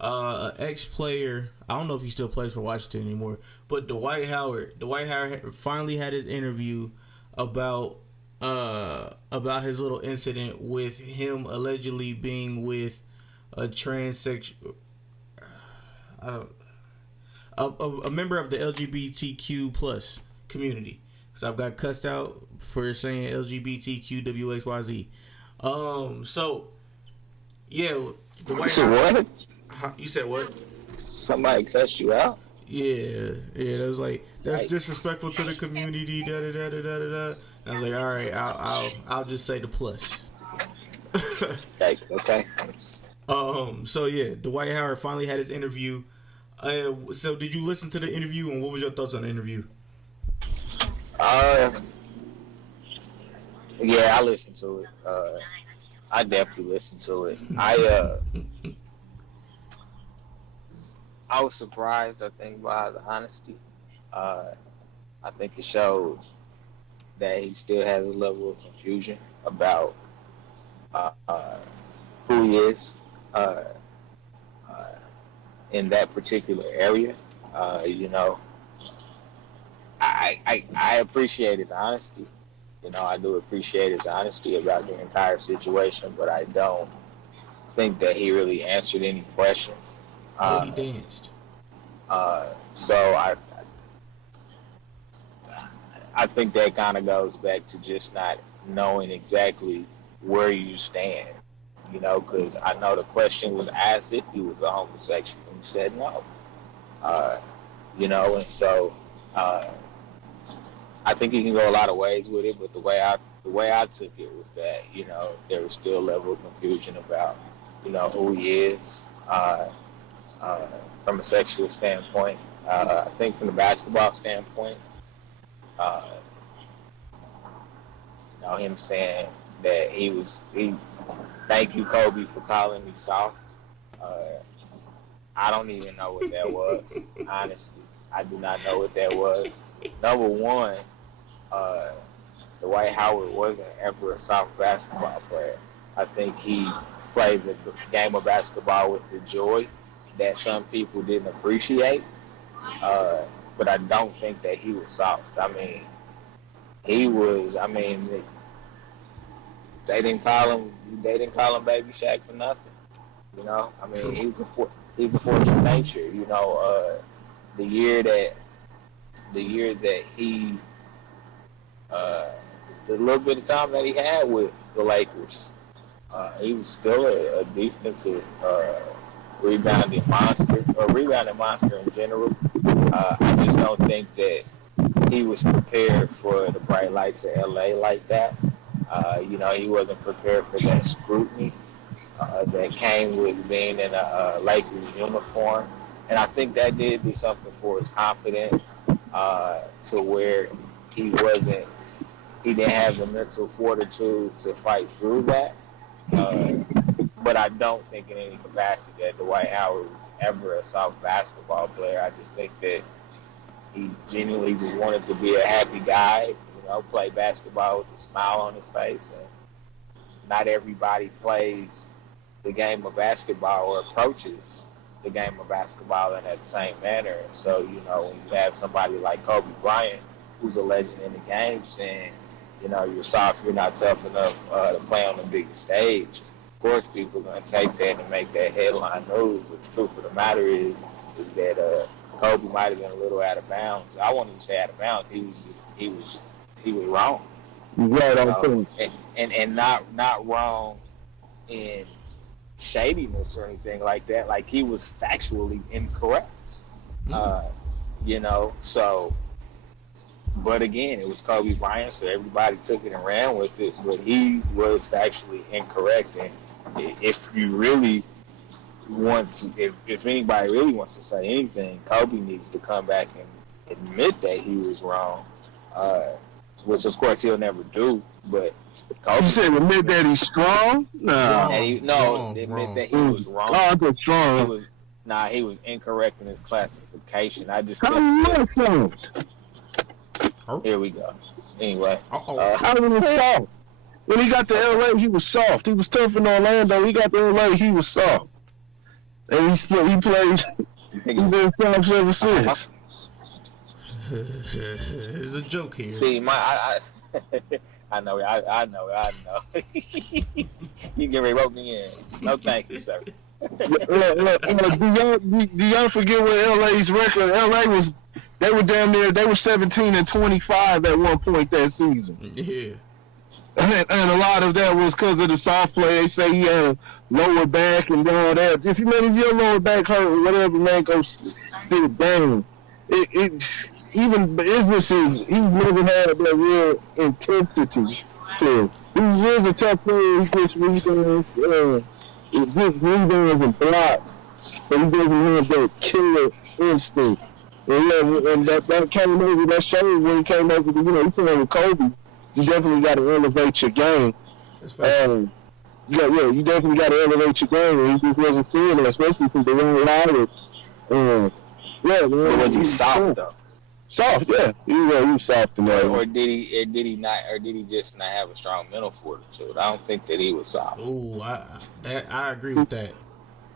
An ex-player, I don't know if he still plays for Washington anymore, but Dwight Howard. Dwight Howard finally had his interview about his little incident with him allegedly being with a transsexual, a member of the LGBTQ plus community. So I've got cussed out for saying LGBTQWXYZ. So yeah, the White House. What? You said what? Somebody cussed you out? Yeah. That was like that's disrespectful to the community. Da da da da da da. And I was like, all right, I'll just say the plus. Okay. So yeah, Dwight Howard finally had his interview. So did you listen to the interview and what was your thoughts on the interview? Yeah, I listened to it. I definitely listened to it. I was surprised, I think, by his honesty. I think it showed that he still has a level of confusion about who he is in that particular area. You know, I appreciate his honesty. You know, I do appreciate his honesty about the entire situation, but I don't think that he really answered any questions. He danced. So I think that kind of goes back to just not knowing exactly where you stand. You know, because I know the question was asked if he was a homosexual, and he said no. You know, and so I think you can go a lot of ways with it, but the way I took it was that, you know, there was still a level of confusion about, you know, who he is from a sexual standpoint. I think from the basketball standpoint, you know, him saying that thank you, Kobe, for calling me soft. I don't even know what that was. Honestly, I do not know what that was. Number one, Dwight Howard wasn't ever a soft basketball player. I think he played the game of basketball with the joy that some people didn't appreciate. But I don't think that he was soft. I mean, he was. I mean, they didn't call him Baby Shaq for nothing. You know, I mean, he's a force of nature. You know, the year that he, the little bit of time that he had with the Lakers, he was still a defensive rebounding monster in general. I just don't think that he was prepared for the bright lights of LA like that. You know, he wasn't prepared for that scrutiny that came with being in a Lakers uniform. And I think that did do something for his confidence to where he didn't have the mental fortitude to fight through that. But I don't think in any capacity that Dwight Howard was ever a soft basketball player. I just think that he genuinely just wanted to be a happy guy, you know, play basketball with a smile on his face. And not everybody plays the game of basketball or approaches the game of basketball in that same manner. So, you know, when you have somebody like Kobe Bryant, who's a legend in the game, saying, you know, you're soft, you're not tough enough to play on the biggest stage, of course people are going to take that and make that headline news. But the truth of the matter is that Kobe might have been a little out of bounds. I won't even say out of bounds. He was wrong. Right on point. And not wrong in shadiness or anything like that. Like, he was factually incorrect. You know, so, but again, it was Kobe Bryant, so everybody took it and ran with it, but he was factually incorrect. And if you really wants, if anybody really wants to say anything, Kobe needs to come back and admit that he was wrong, which of course he'll never do. But Kobe, You said admit that he's strong? Nah. admit that he was wrong. Oh, I thought strong. He was incorrect in his classification. I just How was soft? here we go. Anyway, How was he soft? When he got to LA, he was soft. He was tough in Orlando. He got to LA, he was soft. And he played. He been soft ever since. It's a joke here. See, I know. You can rope me in. No, thank you, sir. Do y'all forget what LA's record? They were down there. They were 17-25 at one point that season. Yeah. And a lot of that was because of the soft play. They say he had a lower back and all that. If your lower back hurt or whatever, man, go sit down. Even businesses, he never had that real intensity to him. He was a tough player. He gets rebounds and blocks, but he doesn't have that killer instinct. And that came over. That showed when he came over. He played with Kobe. You definitely got to elevate your game. You definitely got to elevate your game, and he just wasn't seeing it, especially from the young Lowry. Was he soft though? Soft, yeah. He was soft in that. Or did he just not have a strong mental fortitude? I don't think that he was soft. Ooh, I agree with that.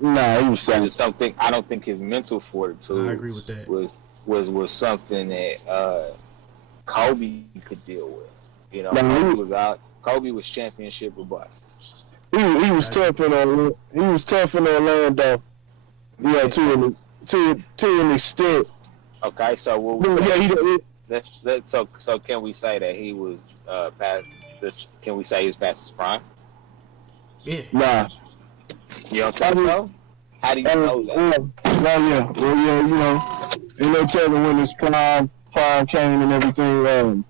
Nah, he was soft. I don't think his mental fortitude. I agree with that. Was something that Kobe could deal with. Kobe was championship or bust. He was tough in Orlando. Yeah, to an extent. Okay, so so can we say that he was past this? Can we say he was past his prime? Yeah. Nah. You don't think so? How do you know that? Ain't no telling when his prime came and everything.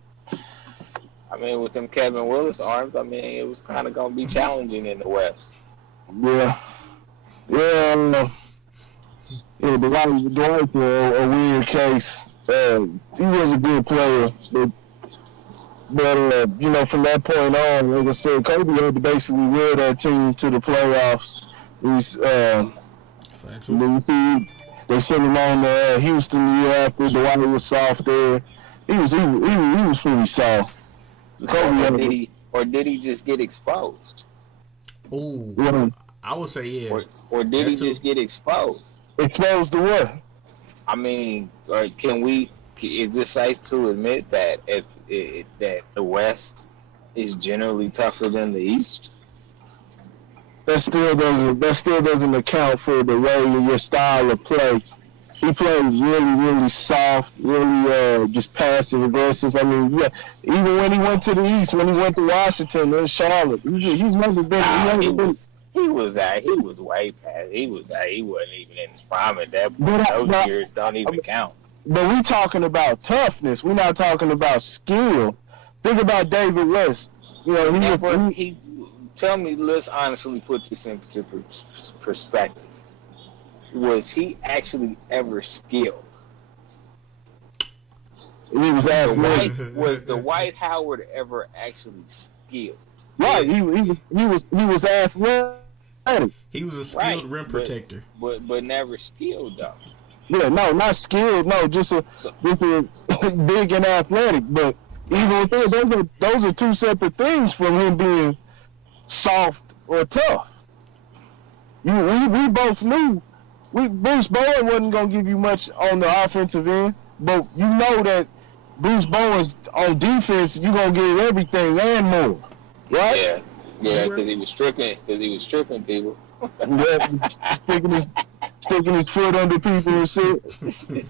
I mean, with them Kevin Willis arms, I mean, it was kind of going to be challenging in the West. Yeah. Dwight's a weird case. He was a good player, but from that point on, like I said, Kobe had to basically will that team to the playoffs. They sent him on to Houston the year after. Dwight was soft there. He was pretty soft. Or did he just get exposed? Ooh, I would say yeah. Or did he just get exposed? Exposed to what? I mean, is it safe to admit that that the West is generally tougher than the East? That still doesn't account for the way of your style of play. He played really, really soft, really just passive aggressive. I mean, yeah, even when he went to the East, when he went to Washington and Charlotte, he's never been. He was way past. He wasn't even in his prime at that point. Those years don't even count. But we talking about toughness. We're not talking about skill. Think about David West. Tell me, let's honestly put this into perspective. Was he actually ever skilled? He was athletic. Was Dwight Howard ever actually skilled? Right, he was athletic. He was a skilled rim protector, but never skilled though. Yeah, no, not skilled. No, just a big and athletic. But even with that, those are two separate things from him being soft or tough. We both knew. Bruce Bowen wasn't going to give you much on the offensive end, but you know that Bruce Bowen's on defense, you're going to get everything and more, right? Yeah, because he was stripping people. Yeah, sticking his foot under people and shit.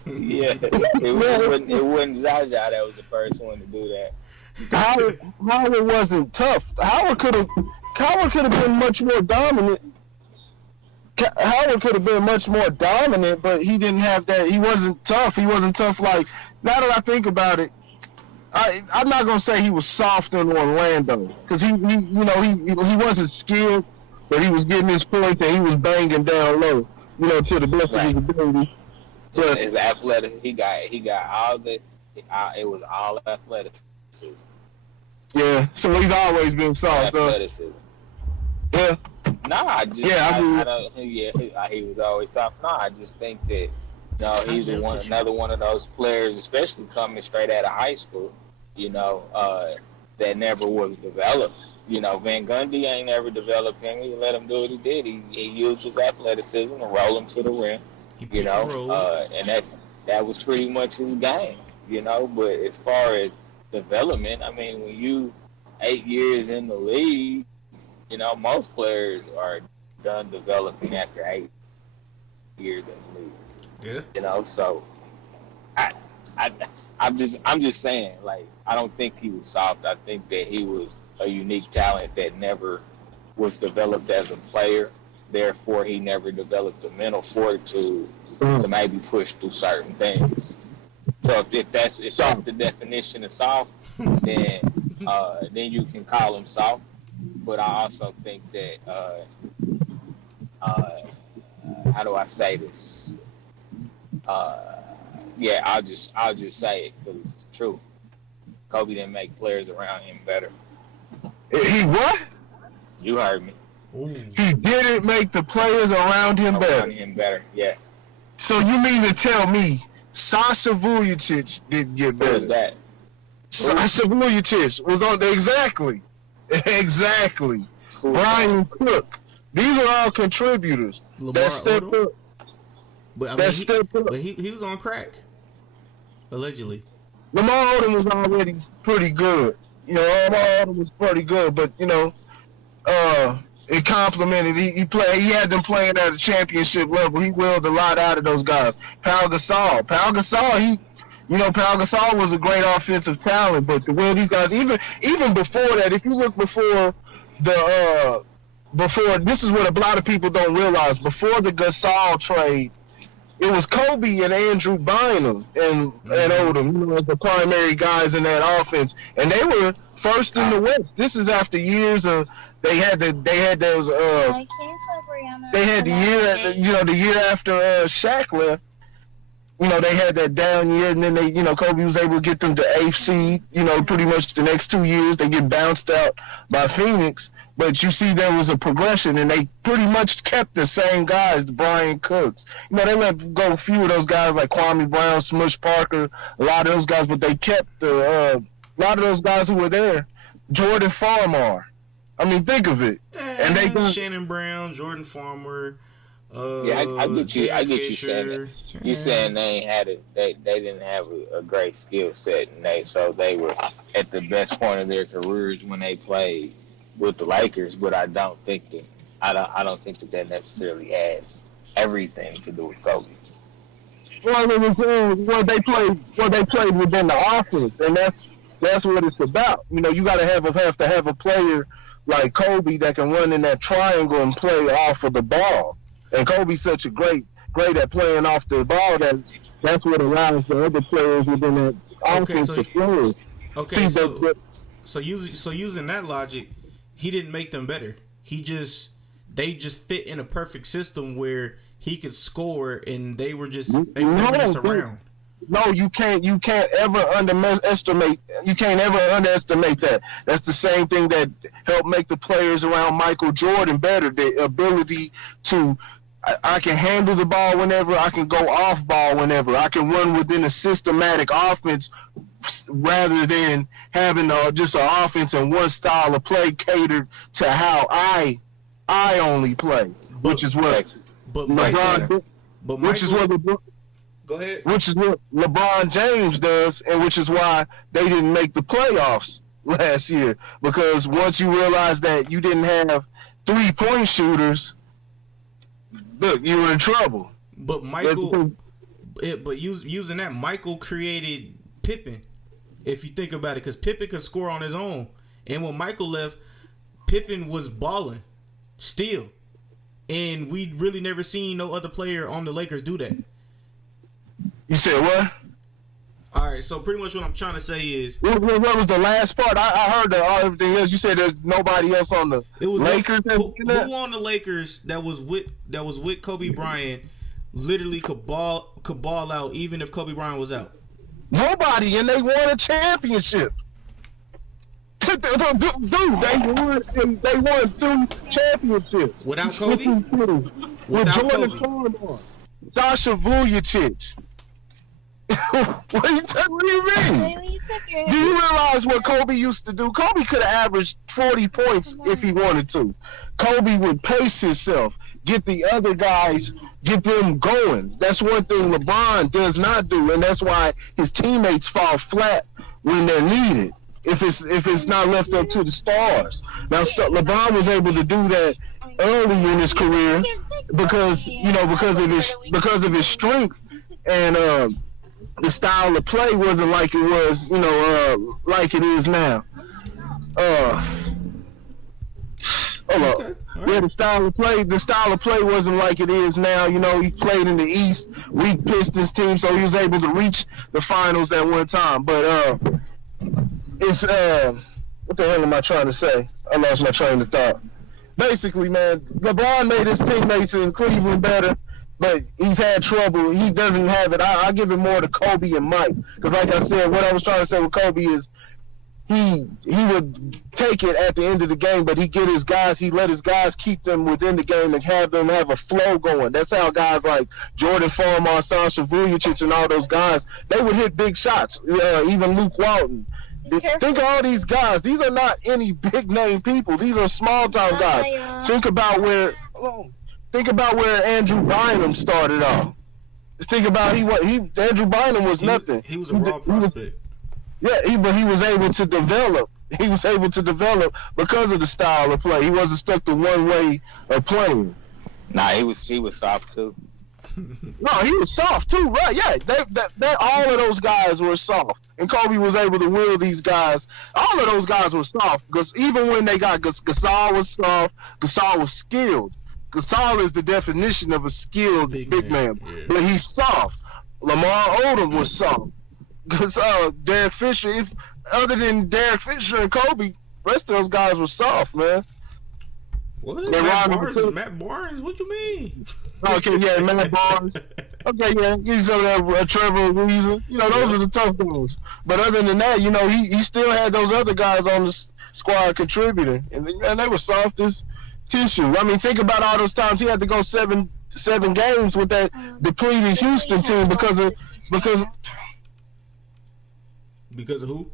Yeah, it wasn't Zaza that was the first one to do that. Howard wasn't tough. Howard could have been much more dominant. Howard could have been much more dominant, but he didn't have that. He wasn't tough. He wasn't tough like. Now that I think about it, I'm not gonna say he was soft in Orlando because he wasn't skilled, but he was getting his points and he was banging down low, to the best of his ability. But his athletic, he got all the, it was all athleticism. Yeah, so he's always been soft. Athleticism. Yeah. Nah, I don't. Yeah, he was always soft. Nah, I just think that he's another one of those players, especially coming straight out of high school. That never was developed. Van Gundy ain't never developed him. He let him do what he did. He used his athleticism to roll him to the rim. And that was pretty much his game. But as far as development, I mean, when you 8 years in the league, most players are done developing after 8 years in the league. Yeah. So I'm just saying, like, I don't think he was soft. I think that he was a unique talent that never was developed as a player. Therefore, he never developed the mental fortitude to maybe push through certain things. So if that's the definition of soft, then you can call him soft. But I also think that how do I say this? I'll just say it because it's the truth. Kobe didn't make players around him better. He what? You heard me. Ooh. He didn't make the players around him better. Yeah. So you mean to tell me Sasha Vujacic didn't get better? Who was that? Sasha Vujacic was on exactly. Cool. Brian Cook. These are all contributors. Lamar Odom? But he was on crack, allegedly. Lamar Odom was already pretty good. Lamar Odom was pretty good, but it complimented. He played. He had them playing at a championship level. He willed a lot out of those guys. Pau Gasol. Pau Gasol was a great offensive talent, but the way these guys, even before that, if you look before this is what a lot of people don't realize. Before the Gasol trade, it was Kobe and Andrew Bynum and Odom, as the primary guys in that offense, and they were first in the West. This is after years of the year after Shaq left. They had that down year, and then Kobe was able to get them to 8th seed. Pretty much the next 2 years they get bounced out by Phoenix. But you see there was a progression, and they pretty much kept the same guys, the Brian Cooks. They let go a few of those guys like Kwame Brown, Smush Parker, a lot of those guys, but they kept a lot of those guys who were there. Jordan Farmar. I mean, think of it. And they got Shannon Brown, Jordan Farmer. I get you. I get you saying that. You saying they ain't had they didn't have a great skill set, and so they were at the best point of their careers when they played with the Lakers. But I don't think that necessarily had everything to do with Kobe. Well, it was what they played within the offense, and that's what it's about. You got to have a player like Kobe that can run in that triangle and play off of the ball. And Kobe's such a great at playing off the ball that's what allows the other players within that offense to flourish. Okay, so using that logic, he didn't make them better. They just fit in a perfect system where he could score, and they were just around. No, you can't ever underestimate. You can't ever underestimate that. That's the same thing that helped make the players around Michael Jordan better. The ability to, I can handle the ball whenever, I can go off ball whenever, I can run within a systematic offense rather than having just an offense and one style of play catered to how I only play, which is what LeBron. Go ahead. Which is what LeBron James does, and which is why they didn't make the playoffs last year. Because once you realize that you didn't have 3-point shooters, look, you were in trouble. But using that, Michael created Pippen. If you think about it, because Pippen could score on his own, and when Michael left, Pippen was balling still, and we really never seen no other player on the Lakers do that. You said what? All right, so pretty much what I'm trying to say is, what was the last part? I heard everything else. You said there's nobody else on the Lakers. Who on the Lakers that was with Kobe Bryant literally could ball out even if Kobe Bryant was out? Nobody, and they won a championship. Dude, they won 2 championships without Kobe. With Jordan Farmar, Sasha Vujacic. What do you mean? Do you realize what Kobe used to do? Kobe could have averaged 40 points if he wanted to. Kobe would pace himself, get the other guys, get them going. That's one thing LeBron does not do, and that's why his teammates fall flat when they're needed. If it's not left up to the stars. Now LeBron was able to do that early in his career because of his strength and the style of play wasn't like it was, like it is now. Hold on. Okay. Yeah, the style of play wasn't like it is now. He played in the East, weak Pistons team, so he was able to reach the finals that one time. But it's what the hell am I trying to say? I lost my train of thought. Basically, man, LeBron made his teammates in Cleveland better, but he's had trouble. He doesn't have it. I give it more to Kobe and Mike, because like I said, what I was trying to say with Kobe is he would take it at the end of the game, but he let his guys keep them within the game and have them have a flow going. That's how guys like Jordan Farmar, Sasha Vujacic, and all those guys, they would hit big shots. Even Luke Walton. Think of all these guys. These are not any big name people. These are small time guys. Think about where Andrew Bynum started off. Think about Andrew Bynum was nothing. He was a raw prospect. But he was able to develop. He was able to develop because of the style of play. He wasn't stuck to one way of playing. Nah, he was soft too. No, he was soft too, right? Yeah, all of those guys were soft, and Kobe was able to will these guys. All of those guys were soft because even when they got Gasol was soft, Gasol was skilled. Gasol is the definition of a skilled big man. Yeah. But he's soft. Lamar Odom was soft. Because Derek Fisher, other than Derek Fisher and Kobe, the rest of those guys were soft, man. What? Matt Barnes? What you mean? Okay, yeah, Matt Barnes. Okay, yeah, he's over there, Trevor Reason. Those are the tough guys. But other than that, he still had those other guys on the squad contributing, and they were soft as tissue. I mean, think about all those times he had to go seven games with that depleted Houston team because of who?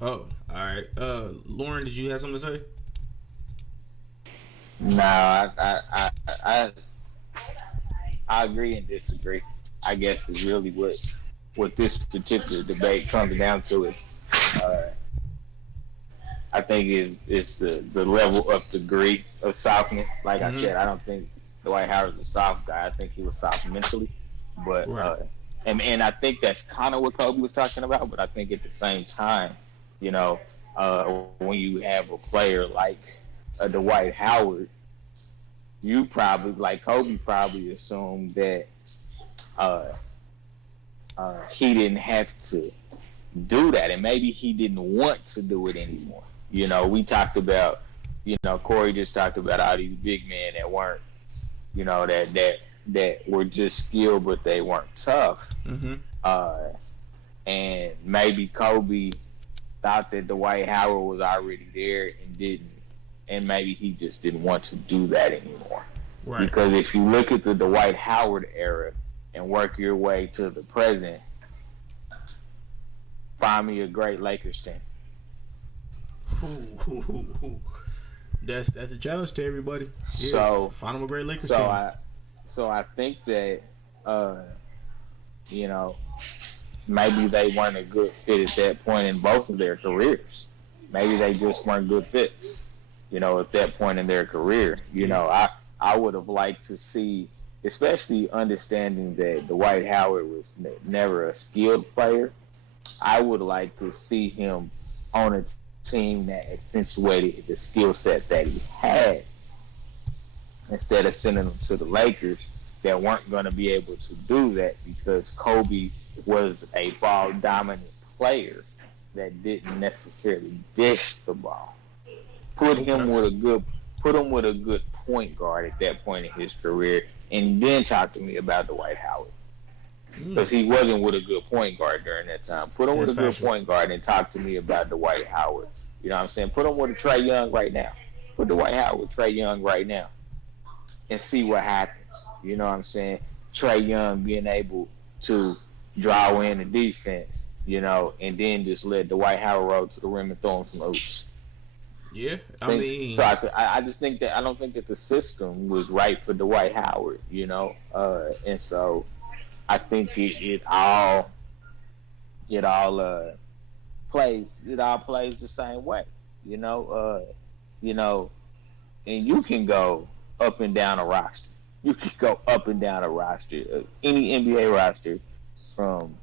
Oh, all right. Lauren, did you have something to say? No, I agree and disagree. I guess is really what this particular debate comes down to is, I think is the level of degree of softness. Like I said, I don't think Dwight Howard's a soft guy. I think he was soft mentally, but and I think that's kind of what Kobe was talking about. But I think at the same time, when you have a player like Dwight Howard, you probably, like Kobe, probably assumed that he didn't have to do that, and maybe he didn't want to do it anymore. We talked about, Corey just talked about all these big men that weren't, that were just skilled, but they weren't tough. Mm-hmm. And maybe Kobe thought that Dwight Howard was already there and didn't. And maybe he just didn't want to do that anymore. Right. Because if you look at the Dwight Howard era and work your way to the present, find me a great Lakers team. That's a challenge to everybody. So find them a great Lakers team. So I think that maybe they weren't a good fit at that point in both of their careers. Maybe they just weren't good fits. At that point in their career, I would have liked to see, especially understanding that Dwight Howard was never a skilled player. I would like to see him on a team that accentuated the skill set that he had, instead of sending him to the Lakers, that weren't going to be able to do that because Kobe was a ball dominant player that didn't necessarily dish the ball. Put him with a good point guard at that point in his career, and then talk to me about Dwight Howard. Because he wasn't with a good point guard during that time. Put him with a good point guard and talk to me about Dwight Howard. You know what I'm saying? Put him with a Trae Young right now. Put Dwight Howard with Trae Young right now. And see what happens. You know what I'm saying? Trae Young being able to draw in the defense, you know, and then just let Dwight Howard roll to the rim and throw him some oops. Yeah, I just think that I don't think that the system was right for Dwight Howard, you know, and so I think it all plays the same way, you know, and you can go up and down a roster. You can go up and down a roster, any NBA roster, from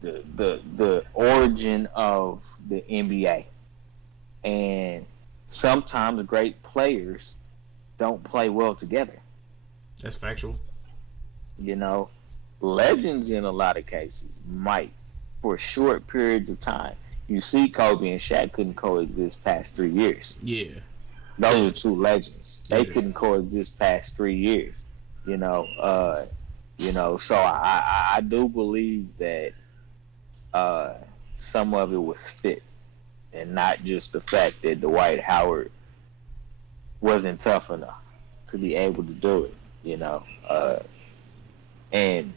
the origin of the NBA. And sometimes great players don't play well together. That's factual. You know, legends in a lot of cases might for short periods of time. You see, Kobe and Shaq couldn't coexist past 3 years. Yeah. Those are two legends. They couldn't coexist past 3 years. You know, so I do believe that some of it was fit. And not just the fact that Dwight Howard wasn't tough enough to be able to do it, you know. And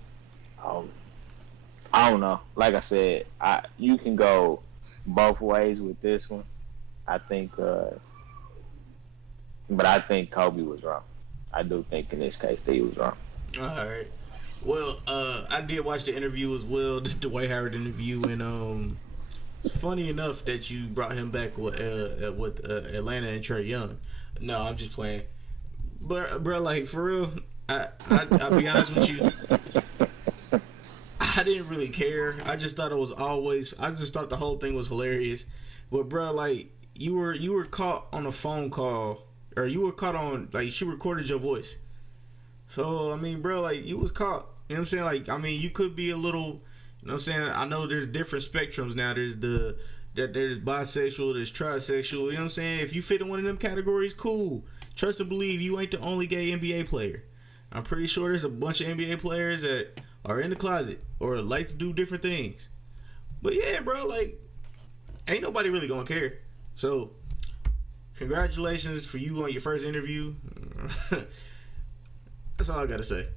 I don't know. Like I said, you can go both ways with this one. I think, but I think Kobe was wrong. I do think in this case that he was wrong. All right. Well, I did watch the interview as well, the Dwight Howard interview, and funny enough that you brought him back with Atlanta and Trae Young. No, I'm just playing. But bro, like for real, I'll be honest with you. I didn't really care. I just thought I just thought the whole thing was hilarious. But bro, like you were caught on a phone call, or you were caught on, like, she recorded your voice. So I mean, bro, like you was caught. You know what I'm saying? Like, I mean, you could be a little. You know what I'm saying? I know there's different spectrums now. There's there's bisexual, there's trisexual. You know what I'm saying? If you fit in one of them categories, cool. Trust and believe you ain't the only gay NBA player. I'm pretty sure there's a bunch of NBA players that are in the closet or like to do different things. But yeah, bro, like, ain't nobody really gonna care. So, congratulations for you on your first interview. That's all I gotta say.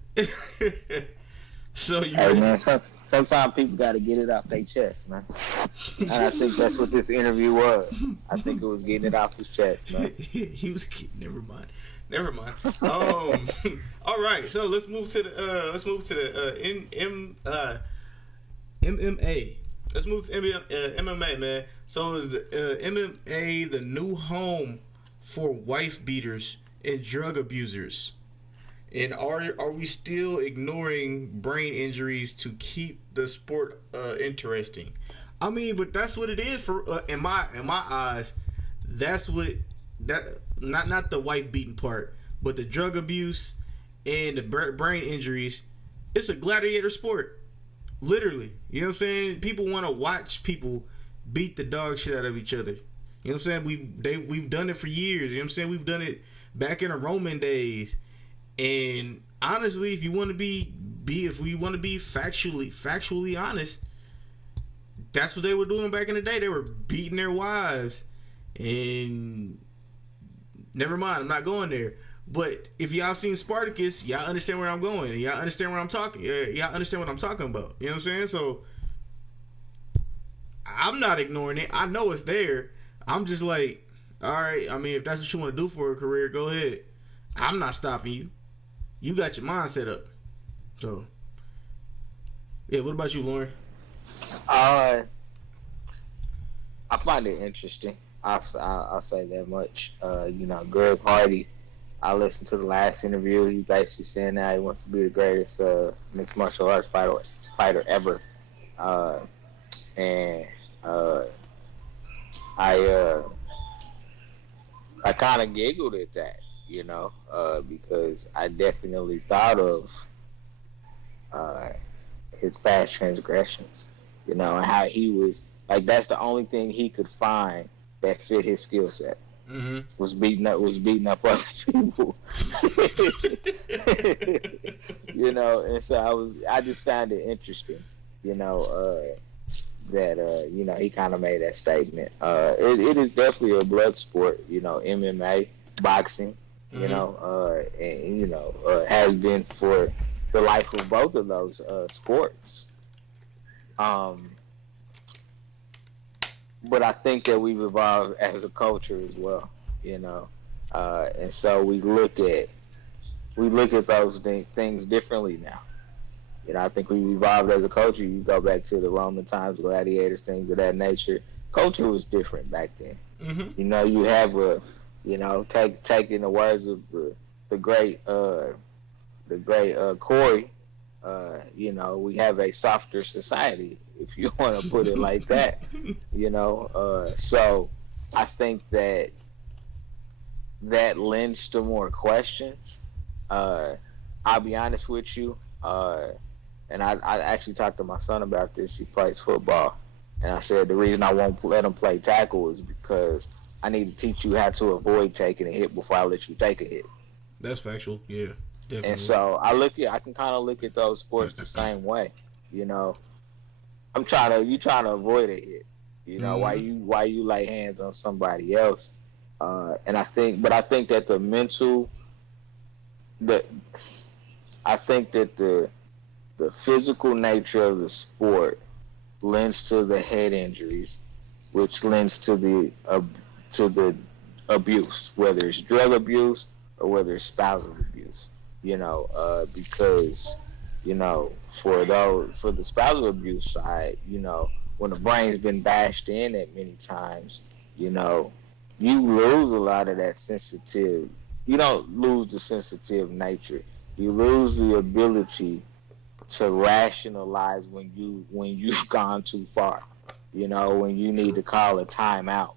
So hey man, sometimes people got to get it off their chest, man. And I think that's what this interview was. I think it was getting it off his chest, man. He was never mind. All right, so let's move to the MMA. Let's move to MMA, man. So is the MMA the new home for wife beaters and drug abusers? And are we still ignoring brain injuries to keep the sport interesting? I mean, but that's what it is for in my eyes. That's what not the wife beating part, but the drug abuse and the brain injuries. It's a gladiator sport, literally. You know what I'm saying? People want to watch people beat the dog shit out of each other. You know what I'm saying? We've done it for years. You know what I'm saying? We've done it back in the Roman days. And honestly, if we want to be factually honest, that's what they were doing back in the day. They were beating their wives. And never mind, I'm not going there. But if y'all seen Spartacus, y'all understand where I'm going. Y'all understand where I'm talking. Y'all understand what I'm talking about. You know what I'm saying? So I'm not ignoring it. I know it's there. I'm just like, all right, I mean, if that's what you want to do for a career, go ahead. I'm not stopping you. You got your mind set up. So, yeah, what about you, Lauren? I find it interesting. I'll say that much. Greg Hardy, I listened to the last interview. He's basically saying that he wants to be the greatest mixed martial arts fighter ever. I kind of giggled at that. because I definitely thought of uh, his past transgressions, and how he was like that's the only thing he could find that fit his skill set. Mm-hmm. was beating up other people. And so I just found it interesting, that he kind of made that statement. It is definitely a blood sport, MMA, boxing, has been for the life of both of those sports. But I think that we've evolved as a culture as well, and so we look at those things differently now. I think we've evolved as a culture. You go back to the Roman times, gladiators, things of that nature. Culture was different back then. Mm-hmm. You have taking the words of the great Corey. We have a softer society, if you want to put it like that. So I think that lends to more questions. I'll be honest with you. And I actually talked to my son about this. He plays football. And I said the reason I won't let him play tackle is because I need to teach you how to avoid taking a hit before I let you take a hit. That's factual. Yeah, definitely. And so I can kind of look at those sports the same way. You trying to avoid a hit. Why you lay hands on somebody else. And I think that the physical nature of the sport lends to the head injuries, which lends to the abuse, whether it's drug abuse or whether it's spousal abuse. Because for the spousal abuse side, when the brain's been bashed in at many times, you lose a lot of that sensitive. You don't lose the sensitive nature. You lose the ability to rationalize when you've gone too far. When you need to call a timeout.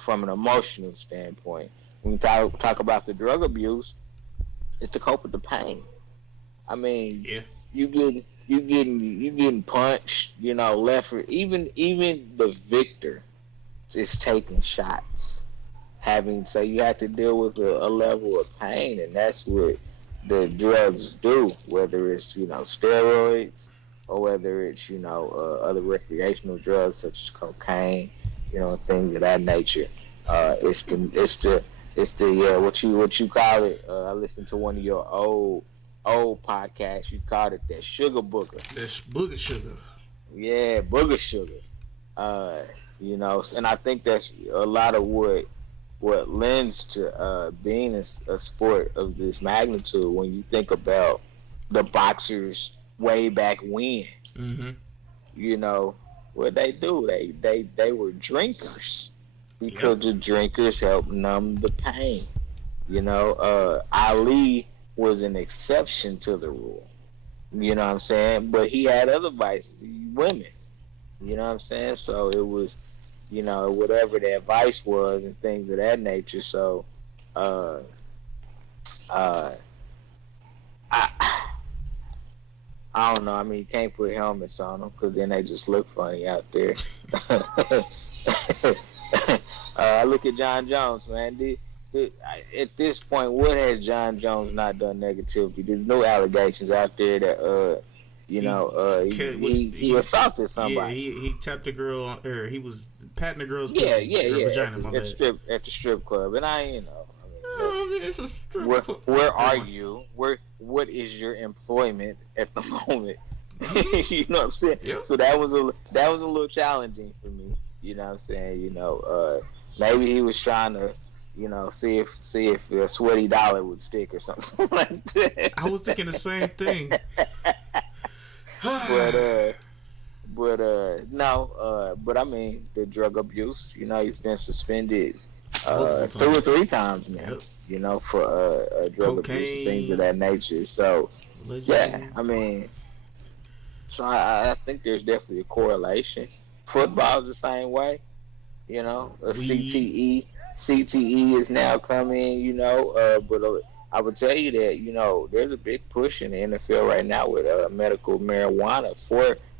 From an emotional standpoint. When we talk about the drug abuse, it's to cope with the pain. I mean, yeah. you getting punched, left. Even the victor is taking shots. So you have to deal with a level of pain, and that's what the drugs do, whether it's steroids or whether it's other recreational drugs such as cocaine, things of that nature. It's the what you call it. I listened to one of your old podcasts. You called it that sugar booger. That's booger sugar. Yeah, booger sugar. And I think that's a lot of what lends to being a sport of this magnitude. When you think about the boxers way back when, what they do, they were drinkers because the drinkers helped numb the pain. Ali was an exception to the rule. You know what I'm saying? But he had other vices, women. You know what I'm saying? So it was, whatever the advice was and things of that nature. So, I don't know. I mean, you can't put helmets on them because then they just look funny out there. I look at John Jones, man. At this point, what has John Jones not done negatively? There's no allegations out there that he assaulted somebody. Yeah, he tapped a girl, or he was patting a girl's vagina. At the strip club, and it's a strip club. Where are you? What is your employment at the moment? You know what I'm saying? Yep. So that was a little challenging for me. You know what I'm saying? Maybe he was trying to, see if a sweaty dollar would stick or something like that. I was thinking the same thing. But I mean the drug abuse. He's been suspended 2 or 3 times now. Yep. For drug abuse and things of that nature. So I mean, so I think there's definitely a correlation. Football's the same way. CTE CTE is now coming, but I would tell you that, there's a big push in the NFL right now with medical marijuana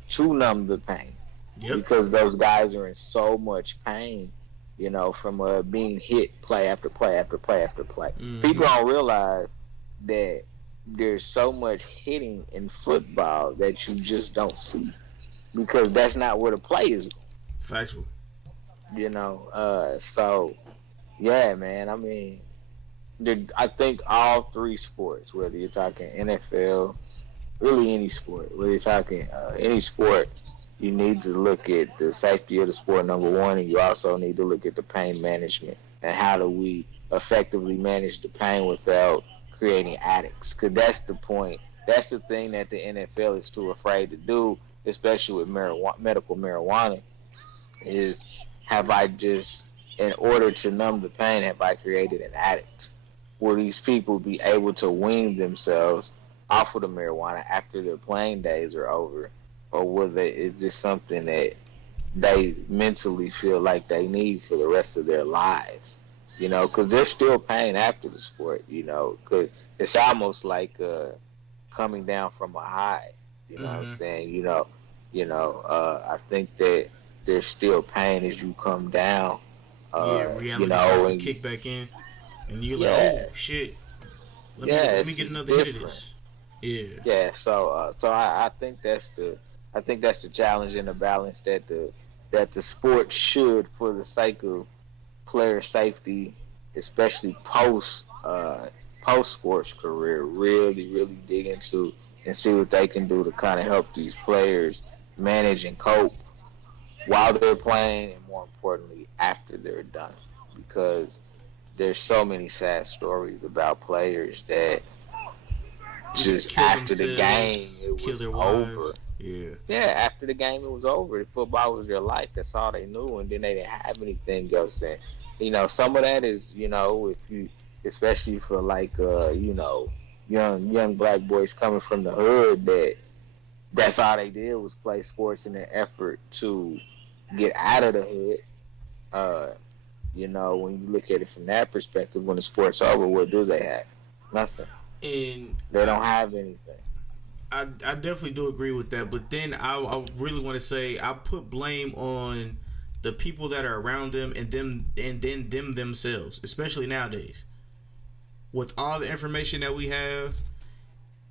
to numb the pain. Yep. Because those guys are in so much pain, from being hit play after play after play after play. Mm-hmm. People don't realize that there's so much hitting in football that you just don't see because that's not where the play is going. Factual. So yeah, man. I mean, I think all three sports, whether you're talking NFL, really any sport, whether you're talking any sport, you need to look at the safety of the sport, number one, and you also need to look at the pain management and how do we effectively manage the pain without creating addicts. Because that's the point. That's the thing that the NFL is too afraid to do, especially with medical marijuana, is in order to numb the pain, have I created an addict? Will these people be able to wean themselves off of the marijuana after their playing days are over? Or is this something that they mentally feel like they need for the rest of their lives? Because there's still pain after the sport, because it's almost like coming down from a high, you know what I'm saying? I think that there's still pain as you come down. Reality starts to kick back in, and you're like, oh, shit, let me get another hit of this. Yeah, so I think that's the challenge and the balance that the sport should, for the sake of player safety, especially post sports career, really dig into and see what they can do to kind of help these players manage and cope while they're playing, and more importantly after they're done, because there's so many sad stories about players that just after the game it was over. Yeah, after the game it was over. Football was their life. That's all they knew, and then they didn't have anything else. And some of that is, if you, especially for like young black boys coming from the hood, that's all they did was play sports in an effort to get out of the hood. When you look at it from that perspective, when the sport's over, what do they have? Nothing. And they don't have anything. I definitely do agree with that, but then I really want to say I put blame on the people that are around them and then them themselves, especially nowadays with all the information that we have.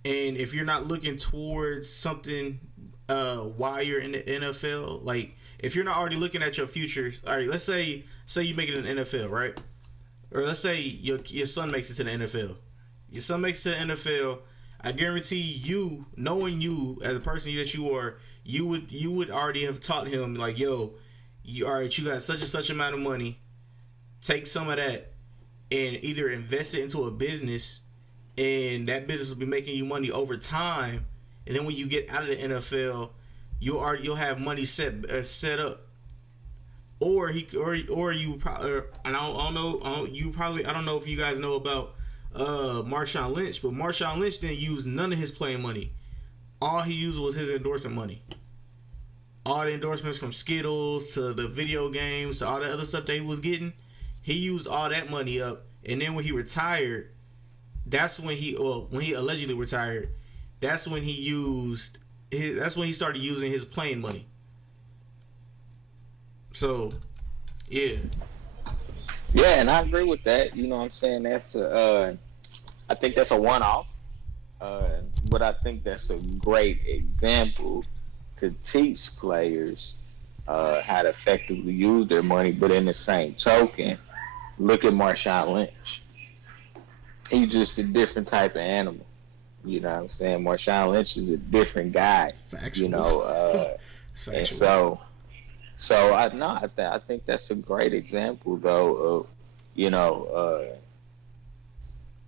And if you're not looking towards something while you're in the NFL, like if you're not already looking at your futures, all right, let's say you make it in the NFL, right? Or let's say your son makes it to the NFL. Your son makes it to the NFL. I guarantee you, knowing you as a person that you are, you would already have taught him, like, yo, you got such and such amount of money. Take some of that and either invest it into a business, and that business will be making you money over time. And then when you get out of the NFL, you'll have money set up. Or you probably, and I don't know if you guys know about Marshawn Lynch, but Marshawn Lynch didn't use none of his playing money. All he used was his endorsement money. All the endorsements, from Skittles to the video games to all the other stuff that he was getting, he used all that money up. And then when he retired, when he allegedly retired, that's when he started using his playing money. So, yeah. Yeah, and I agree with that. You know what I'm saying? I think that's a one-off. But I think that's a great example to teach players how to effectively use their money. But in the same token, look at Marshawn Lynch. He's just a different type of animal. You know what I'm saying? Marshawn Lynch is a different guy. Factual. And so I think that's a great example, though, of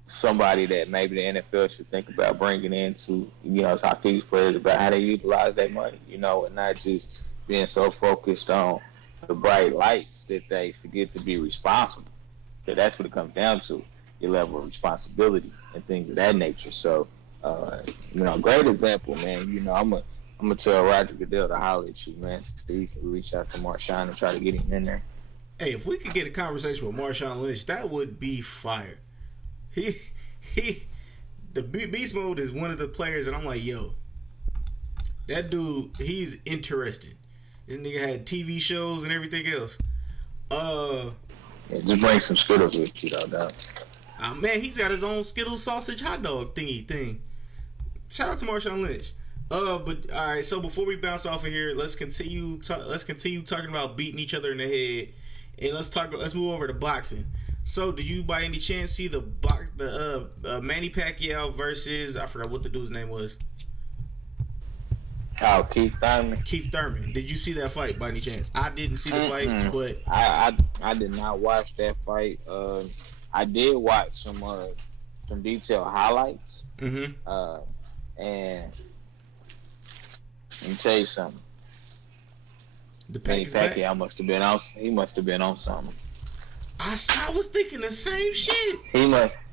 somebody that maybe the NFL should think about bringing in to talk to these players about how they utilize their money, and not just being so focused on the bright lights that they forget to be responsible. Because that's what it comes down to, your level of responsibility and things of that nature. So, great example, man. I'm gonna tell Roger Goodell to holler at you, man, so you can reach out to Marshawn and try to get him in there. Hey, if we could get a conversation with Marshawn Lynch, that would be fire. He, the Beast Mode is one of the players, and I'm like, yo, that dude, he's interesting. This nigga had TV shows and everything else. Yeah, just bring some Skittles with you, though. Man, he's got his own Skittles sausage hot dog thing. Shout out to Marshawn Lynch. But all right. So before we bounce off of here, let's continue talking about beating each other in the head, and let's move over to boxing. So, did you by any chance see the Manny Pacquiao versus, I forgot what the dude's name was? Oh, Keith Thurman. Keith Thurman. Did you see that fight by any chance? I didn't see the fight, but I did not watch that fight. I did watch some detailed highlights. Mm-hmm. And let me tell you something. Manny Pacquiao must have been on. He must have been on something. I was thinking the same shit.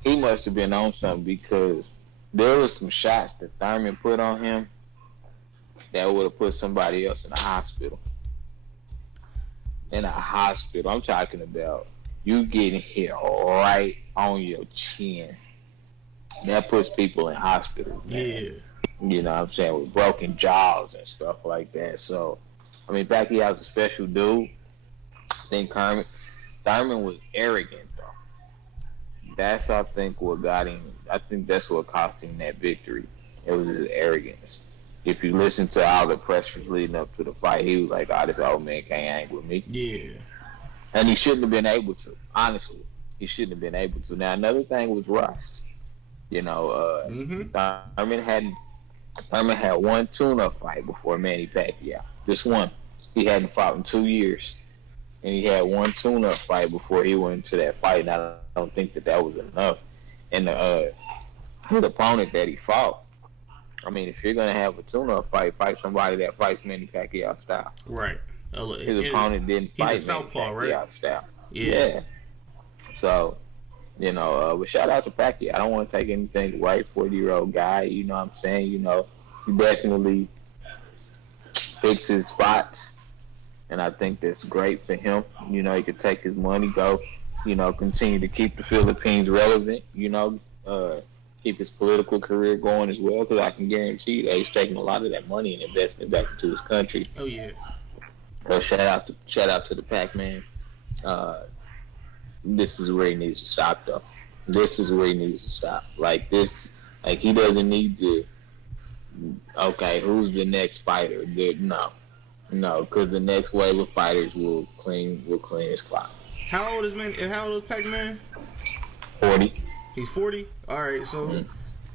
He must have been on something, because there was some shots that Thurman put on him that would have put somebody else in a hospital. In a hospital. I'm talking about you getting hit right on your chin. That puts people in hospitals. Yeah. You know what I'm saying? With broken jaws and stuff like that. So, I mean, Pacquiao's a special dude. I think Thurman was arrogant, though. That's, I think, what got him. I think that's what cost him that victory. It was his arrogance. If you listen to all the pressures leading up to the fight, he was like, this old man can't hang with me. Yeah. And he shouldn't have been able to. Honestly, he shouldn't have been able to. Now, another thing was rust. You know, Thurman had one tune-up fight before Manny Pacquiao. Just one. He hadn't fought in 2 years. And he had one tune-up fight before he went into that fight. And I don't think that was enough. And his opponent that he fought, I mean, if you're going to have a tune-up fight somebody that fights Manny Pacquiao style. Right. His opponent didn't fight Manny Pacquiao, right? Style. Yeah. So, you know, but shout out to Pacquiao. I don't want to take anything away. 40-year-old guy, you know what I'm saying? You know, he definitely picks his spots. And I think that's great for him. You know, he could take his money, go, you know, continue to keep the Philippines relevant, you know, keep his political career going as well, because I can guarantee that he's taking a lot of that money and investing it back into his country. Oh, yeah. So shout out to the Pac-Man. This is where he needs to stop, though. This is where he needs to stop. Like, he doesn't need to, okay, who's the next fighter? No, because the next wave of fighters will clean his clock. How old is Pac-Man? 40. He's 40? All right, so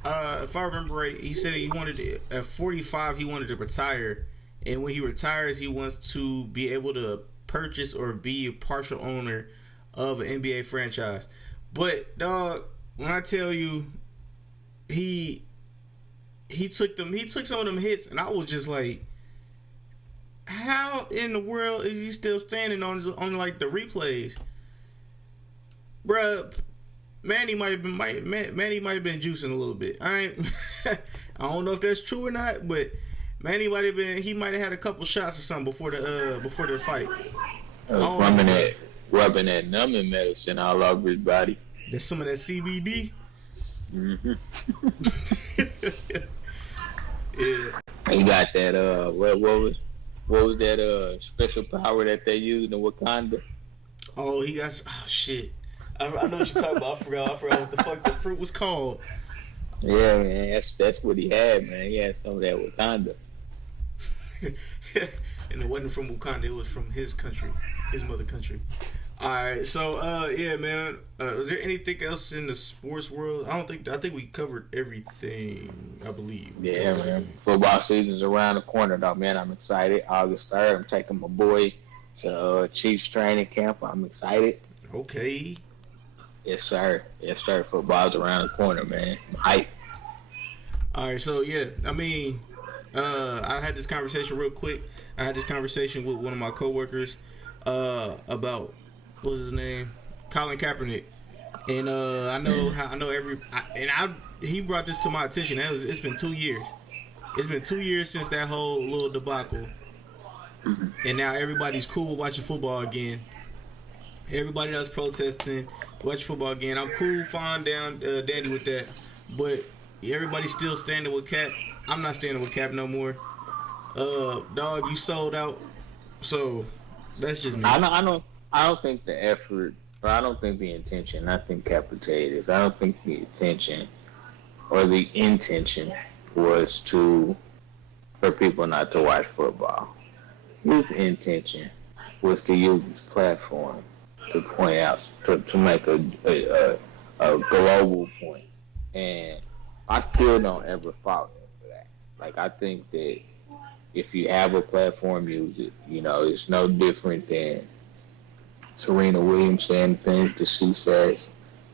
if I remember right, he said he wanted to, at 45 he wanted to retire, and when he retires he wants to be able to purchase or be a partial owner of an NBA franchise. But dog, when I tell you he took some of them hits, and I was just like, how in the world is he still standing on like the replays? Bruh, Manny might have been juicing a little bit. I don't know if that's true or not, but Manny might have had a couple shots or something before the fight. Rubbing that numbing medicine all over his body. There's some of that CBD. Mm-hmm. Yeah. He got that what was that special power that they used in Wakanda? Oh, he got shit. I know what you're talking about. I forgot what the fuck the fruit was called. Yeah, man, that's what he had, man. He had some of that Wakanda. And it wasn't from Wakanda; it was from his country, his mother country. All right, so yeah, man. Is there anything else in the sports world? I think we covered everything. I believe. Yeah, man. Football season's around the corner, though, man. I'm excited. August 3rd, I'm taking my boy to Chiefs training camp. I'm excited. Okay. Yes, sir. Football's around the corner, man. I'm hyped. All right, so yeah, I mean, I had this conversation real quick. I had this conversation with one of my coworkers about what was his name, Colin Kaepernick, and he brought this to my attention. It's been 2 years. It's been 2 years since that whole little debacle, and now everybody's cool with watching football again. Everybody that's protesting, watch football again. I'm cool, fine, down, dandy with that. But everybody's still standing with Cap. I'm not standing with Cap no more. Dog, you sold out. So that's just me. I don't think the effort, or I don't think the intention. I think Cap will tell you this. I don't think the intention or the intention was for people not to watch football. His intention was to use his platform to point out, to make a global point. And I still don't ever fault him for that. Like, I think that if you have a platform, use it. You know, it's no different than Serena Williams saying things that she says.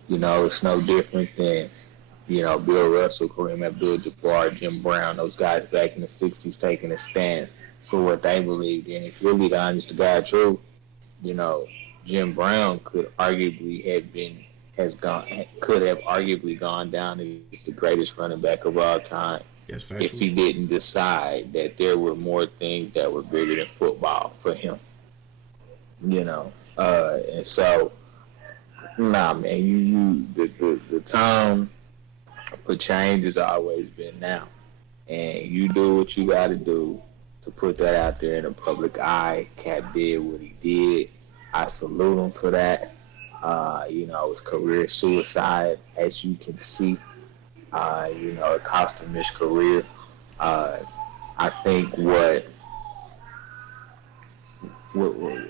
You know, it's no different than, you know, Bill Russell, Kareem Abdul-Jabbar, Jim Brown, those guys back in the 60s taking a stance for what they believed in. If you're really the honest to God truth, you know, Jim Brown could have arguably gone down as the greatest running back of all time if he didn't decide that there were more things that were bigger than football for him. You know, and so, nah, man, the time for change has always been now, and you do what you got to do to put that out there in the public eye. Cap did what he did. I salute him for that. You know, it's career suicide, as you can see. You know, it cost him his career. I think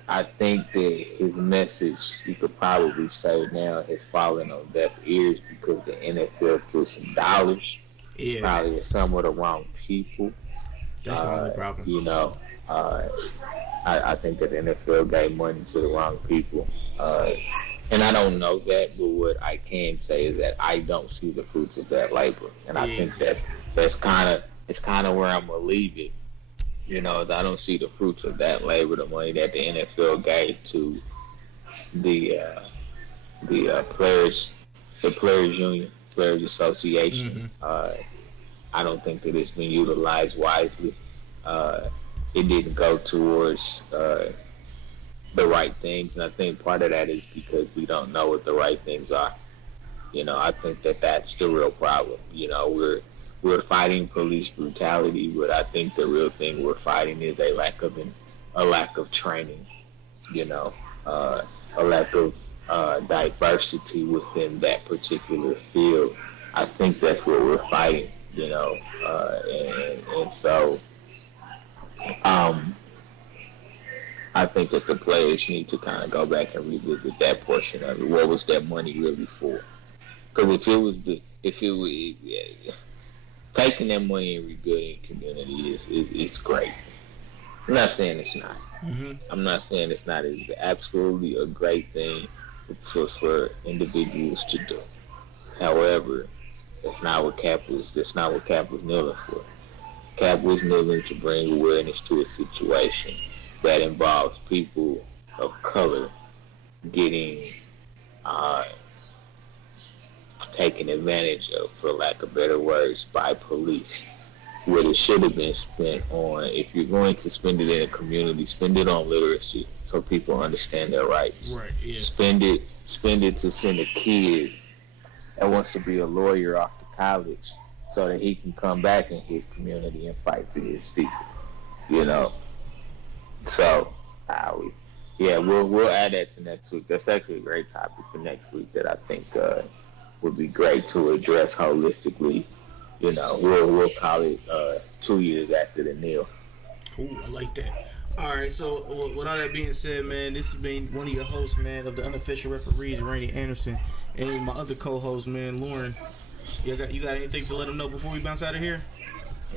I think that his message, you could probably say now, has fallen on deaf ears because the NFL threw some dollars, probably to some of the wrong people. That's one of the problems. You know, I think that the NFL gave money to the wrong people. And I don't know that, but what I can say is that I don't see the fruits of that labor. And I think that's kind of where I'm going to leave it. You know, I don't see the fruits of that labor, the money that the NFL gave to the players union, players association. Mm-hmm. I don't think that it's been utilized wisely. It didn't go towards the right things, and I think part of that is because we don't know what the right things are. You know, I think that that's the real problem. You know, we're fighting police brutality, but I think the real thing we're fighting is a lack of training. You know, a lack of diversity within that particular field. I think that's what we're fighting. You know, and so. I think that the players need to kind of go back and revisit that portion of it. What was that money really for? Because if it was taking that money and rebuilding community is great. I'm not saying it's not. Mm-hmm. I'm not saying it's not. It's absolutely a great thing for individuals to do. However, that's not what Cap was kneeling for. Cap was kneeling to bring awareness to a situation that involves people of color getting taken advantage of, for lack of better words, by police. What it should have been spent on, if you're going to spend it in a community, spend it on literacy so people understand their rights. Right, yeah. Spend it to send a kid that wants to be a lawyer off to college so that he can come back in his community and fight for his people. You know? So, we'll add that to next week. That's actually a great topic for next week that I think would be great to address holistically. You know, we'll call it 2 years after the kneel. Ooh, I like that. All right, so with all that being said, man, this has been one of your hosts, man, of the Unofficial Referees, Randy Anderson, and my other co-host, man, Lauren. You got anything to let them know before we bounce out of here?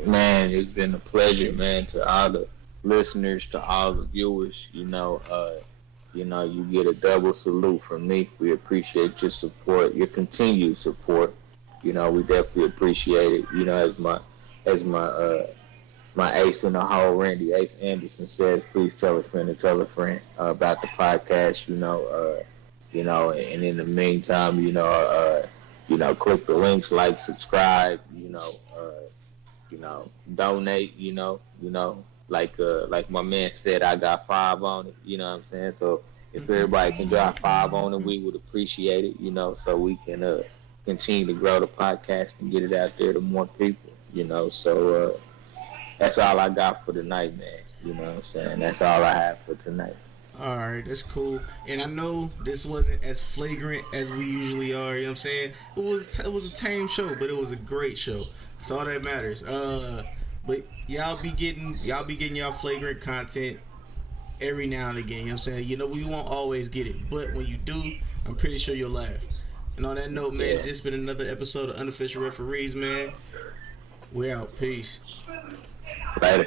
Man, it's been a pleasure, man, to all the listeners, to all the viewers. You know, you get a double salute from me. We appreciate your support, your continued support. You know, we definitely appreciate it. You know, as my ace in the hole, Randy Ace Anderson says, please tell a friend about the podcast. You know, and in the meantime, click the links, like, subscribe. Donate. Like my man said, I got 5 on it. You know what I'm saying? So If everybody can drop 5 on it, we would appreciate it, so we can continue to grow the podcast and get it out there to more people, So that's all I got for tonight, man. You know what I'm saying? That's all I have for tonight. All right, that's cool. And I know this wasn't as flagrant as we usually are. You know what I'm saying? It was a tame show, but it was a great show. That's all that matters. But y'all be getting y'all flagrant content every now and again. You know what I'm saying? We won't always get it, but when you do, I'm pretty sure you'll laugh. And on that note, man, this has been another episode of Unofficial Referees, man. We're out. Peace. Later.